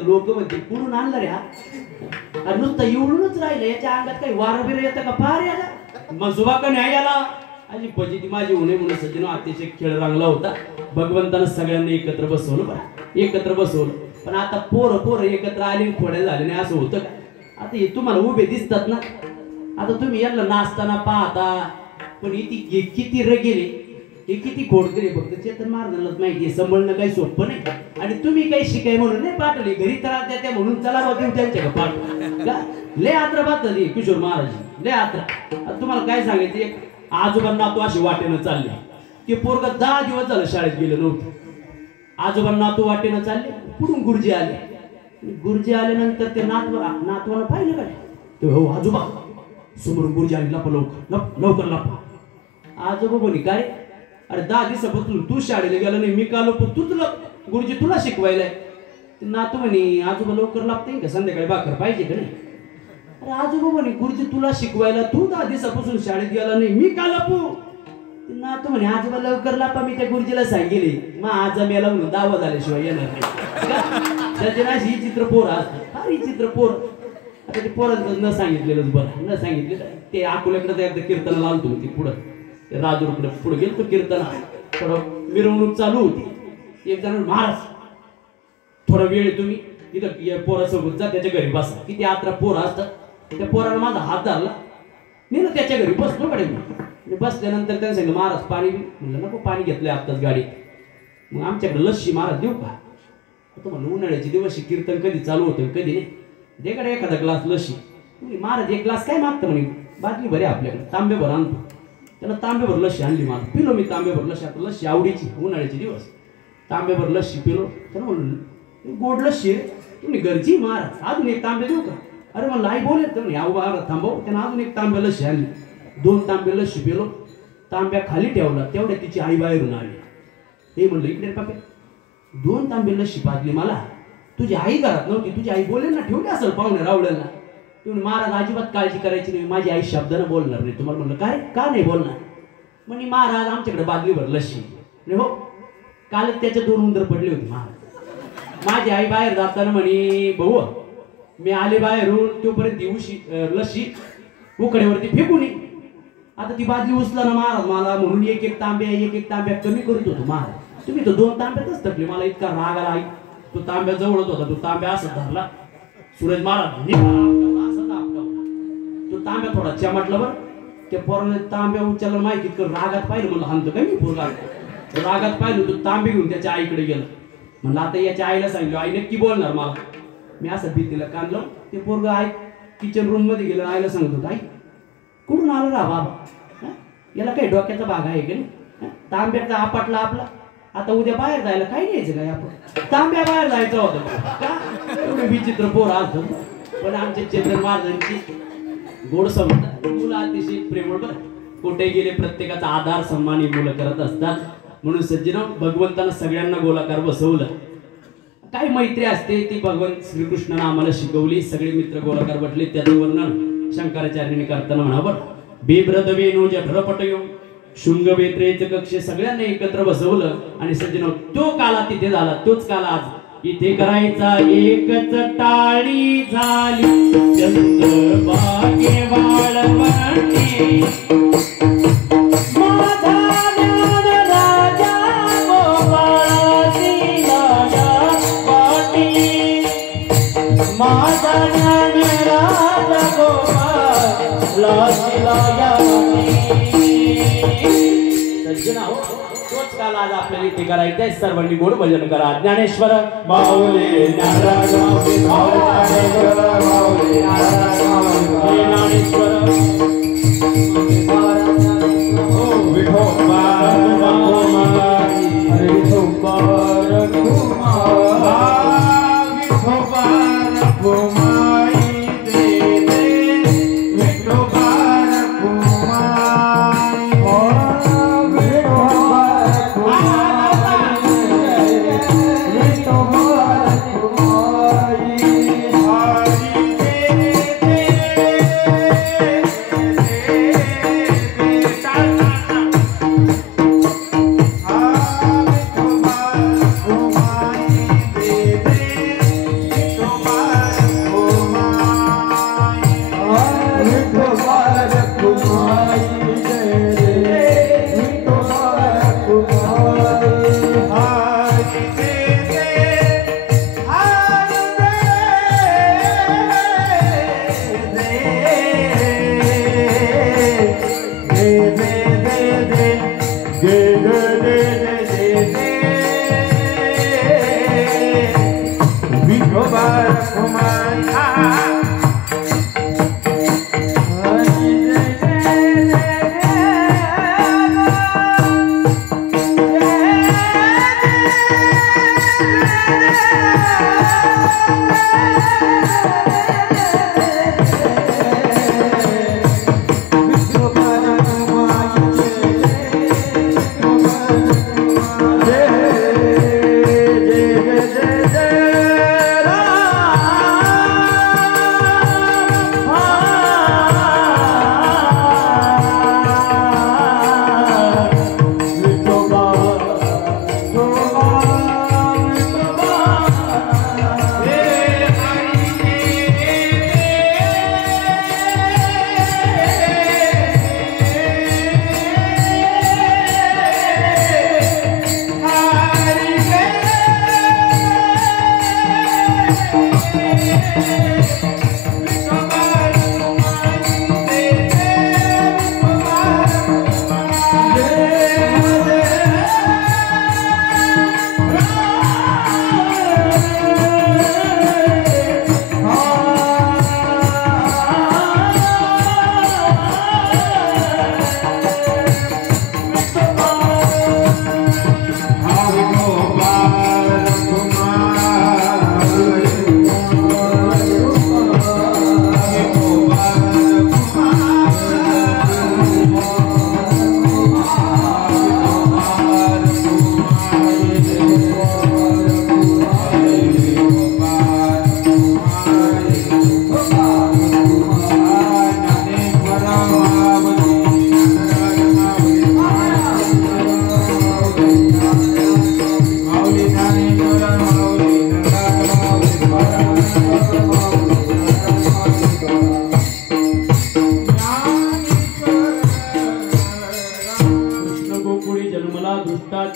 लोक म्हणते पुरून आणलं रे हा नुसतं एवढूनच राहिलं, याच्या अंगात काही वारं बिर येतं का फार याला मजुबा का नाही याला अशी फजिती माझी होणे म्हणून सज्जनो अतिशय खेळ रंगला होता. भगवंतानं सगळ्यांनी एकत्र बसवलं, बरं एकत्र बसवलं. पण आता पोरं पोरं एकत्र आली खोड्या झाले नाही असं होतं का? आता हे तुम्हाला उभे दिसतात ना, आता तुम्ही यांना नाचताना पाहता, पण इथे किती रगेले हे किती खोडकरे फक्त चेतन मारणारच माहिती आहे, सांभाळणं काही सोपं नाही. आणि तुम्ही काही शिकाय म्हणून नाही पाठवले, घरी त्रास द्या म्हणून चला देऊ त्यांच्या पाठवा. लय आत्रा बात किशोर महाराज लय आत्रा. आता तुम्हाला काय सांगायचं, आजोबांना तू अशी वाटेनं चालले, ते पोरग 10 दिवस झालं शाळेत गेलं नव्हतं. आजोबांना तू वाटेनं चालले, पुढून गुरुजी आले. गुरुजी आल्यानंतर ते नातवानं पाहिलं काय ते, हो आजोबा समोर गुरुजी आली, लपा लवकर लवकर लपा. आजोबा बोली काय, अरे 10 दिवसापासून तू शाळेला गेला नाही, मी का लपू, तूच लप, गुरुजी तुला शिकवायलाय. नातू म्हणे आजोबा लवकर लपते का, संध्याकाळी भाकर पाहिजे का नाही. अरे आजोबा म्हणे गुरुजी तुला शिकवायला, तू 10 दिवसापासून शाळेत गेला नाही, मी का लपू. नातू म्हणे आजोबा लवकर लपा, मी त्या गुरुजीला सांगितले मग आज मेला म्हणून दावा झाल्याशिवाय येणार नाही. त्याची ही चित्र पोर असतात, फार ही चित्र पोर. आता ते पोरांचं न सांगितलेलंच बरं, न सांगितलेलं ते अकोल्याकडे एकदा कीर्तन लावतो होती पुढं, ते राजूरकडे पुढे गेलो तो कीर्तना, थोडं मिरवणूक चालू होती. एक जण महाराज थोडा वेळ तुम्ही इथं पोरासोबत जा, त्याच्या घरी बसा. किती आत्रा पोरं असतात. त्या पोराला माझा हात धरला, नेलं त्याच्या घरी बसलो कडे. बसल्यानंतर त्याने सांगितलं महाराज पाणी, म्हणलं नको पाणी घेतलंय आत्ताच गाडीत. मग आमच्याकडे लस्सी महाराज देऊ का? आता म्हणलं उन्हाळ्याचे दिवस कीर्तन कधी चालू होतं कधी नाही, देकडे एखादा ग्लास लस्सी. तुम्ही महाराज एक ग्लास काय मागतं म्हणे, बाटली भरे आपल्याकडे, तांबेभर आणतो. त्याला तांबेभर लस्सी आणली मला, पिलो मी तांबेभर लस्सी. आता लस्सी आवडीची, उन्हाळ्याचे दिवस तांबेभर लस्सी पिलो. त्याला म्हणलं गोड लस्सी आहे, तुम्ही घरची महाराज अजून एक तांबे देऊ का? अरे म्हणलं आई बोलेत तर या महाराज थांबव. त्यानं अजून एक तांबे लस्सी आणली, 2 तांबे लस्सी पिलो. तांब्या खाली ठेवला तेवढ्या तिची आई बाहेरून आली. हे म्हणलं इकडे पापे 2 तांबे लस्सी पाजली मला, तुझी आई घरात नव्हती, तुझी आई बोलेल ना, ठेवली असेल पाहुणे रावळ्याला. तुम्ही महाराज अजिबात काळजी करायची नाही, माझी आई शब्दानं बोलणार नाही. तुम्हाला म्हणलं काय का नाही बोलणार? म्हणे महाराज आमच्याकडे बादलीभर लस्सी. हो कालच त्याच्या 2 उंदर पडले होते महाराज. माझी आई बाहेर जाताना म्हणे भाऊ मी आले बाहेरून तोपर्यंत उशी लस्सी उकड्यावरती फेकून ये. आता ती बादली उचला ना महाराज मला, म्हणून एक एक तांब्या कमी करत होतो महाराज. तुम्ही तर 2 तांब्यातच थकले. मला इतका राग आला. आई तो तांब्या जवळच होता, तो तांब्या असं धरला सूरज महाराज असं दाबला. तो तांब्या थोडा चमटला बरं. त्या पोराने तांब्या उचलला माहिती इतकं रागात पाहिलं. म्हणलं हाणतो काय मी पोरगा, रागात पाहिलं. तो तांबे घेऊन त्याच्या आईकडे गेला. म्हणलं आता याच्या आईला सांगितलं, आई नक्की बोलणार मला. मी असं भीतीला काढलं. ते पोरगा आई किचन रूम मध्ये गेलं. आईला सांगतो आई कुठून आलं रा बाबा, याला काही डोक्याचा भाग आहे की नाही? तांब्याचा आपटला आपला, आता उद्या बाहेर जायला काय घ्यायचं काय आपण? तांब्या बाहेर जायचं होतं का? एवढे विचित्र पोर आलत. पण आमच्या चेतन महाराजांची गोड समजतात, मुलं अतिशय प्रेमळ. बरं कुठे गेले प्रत्येकाचा आधार सन्मान ही मुलं करत असतात. म्हणून सज्जनो भगवंतानं सगळ्यांना गोलाकार बसवलं. काय मैत्री असते ती भगवंत श्रीकृष्णानं आम्हाला शिकवली. सगळे मित्र गोलाकार बसले. त्याचं वर्णन शंकराचार्यांनी करताना म्हणावं बिभ्रद वेणू जठरपटयो शुंग वेत्रेच कक्ष सगळ्यांना एकत्र बसवलं. आणि सज्जनो तो काला तिथे झाला, तोच काला आज इथे करायचा. एकच टाळी झाली चंद्र बागे वाळवंटी, माझा ज्ञान राजा गोपाळाची लाया पाटी, माझा ज्ञान राजा गोपाळाची लाया पाटी. सज्जना हो तोच काल आज आपल्याला इथे करायचंय. सर्वांनी गोड भजन करा. ज्ञानेश्वर माऊली ज्ञानराज माऊली ज्ञानेश्वर माऊली ज्ञानेश्वर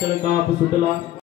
कळकाप सुटला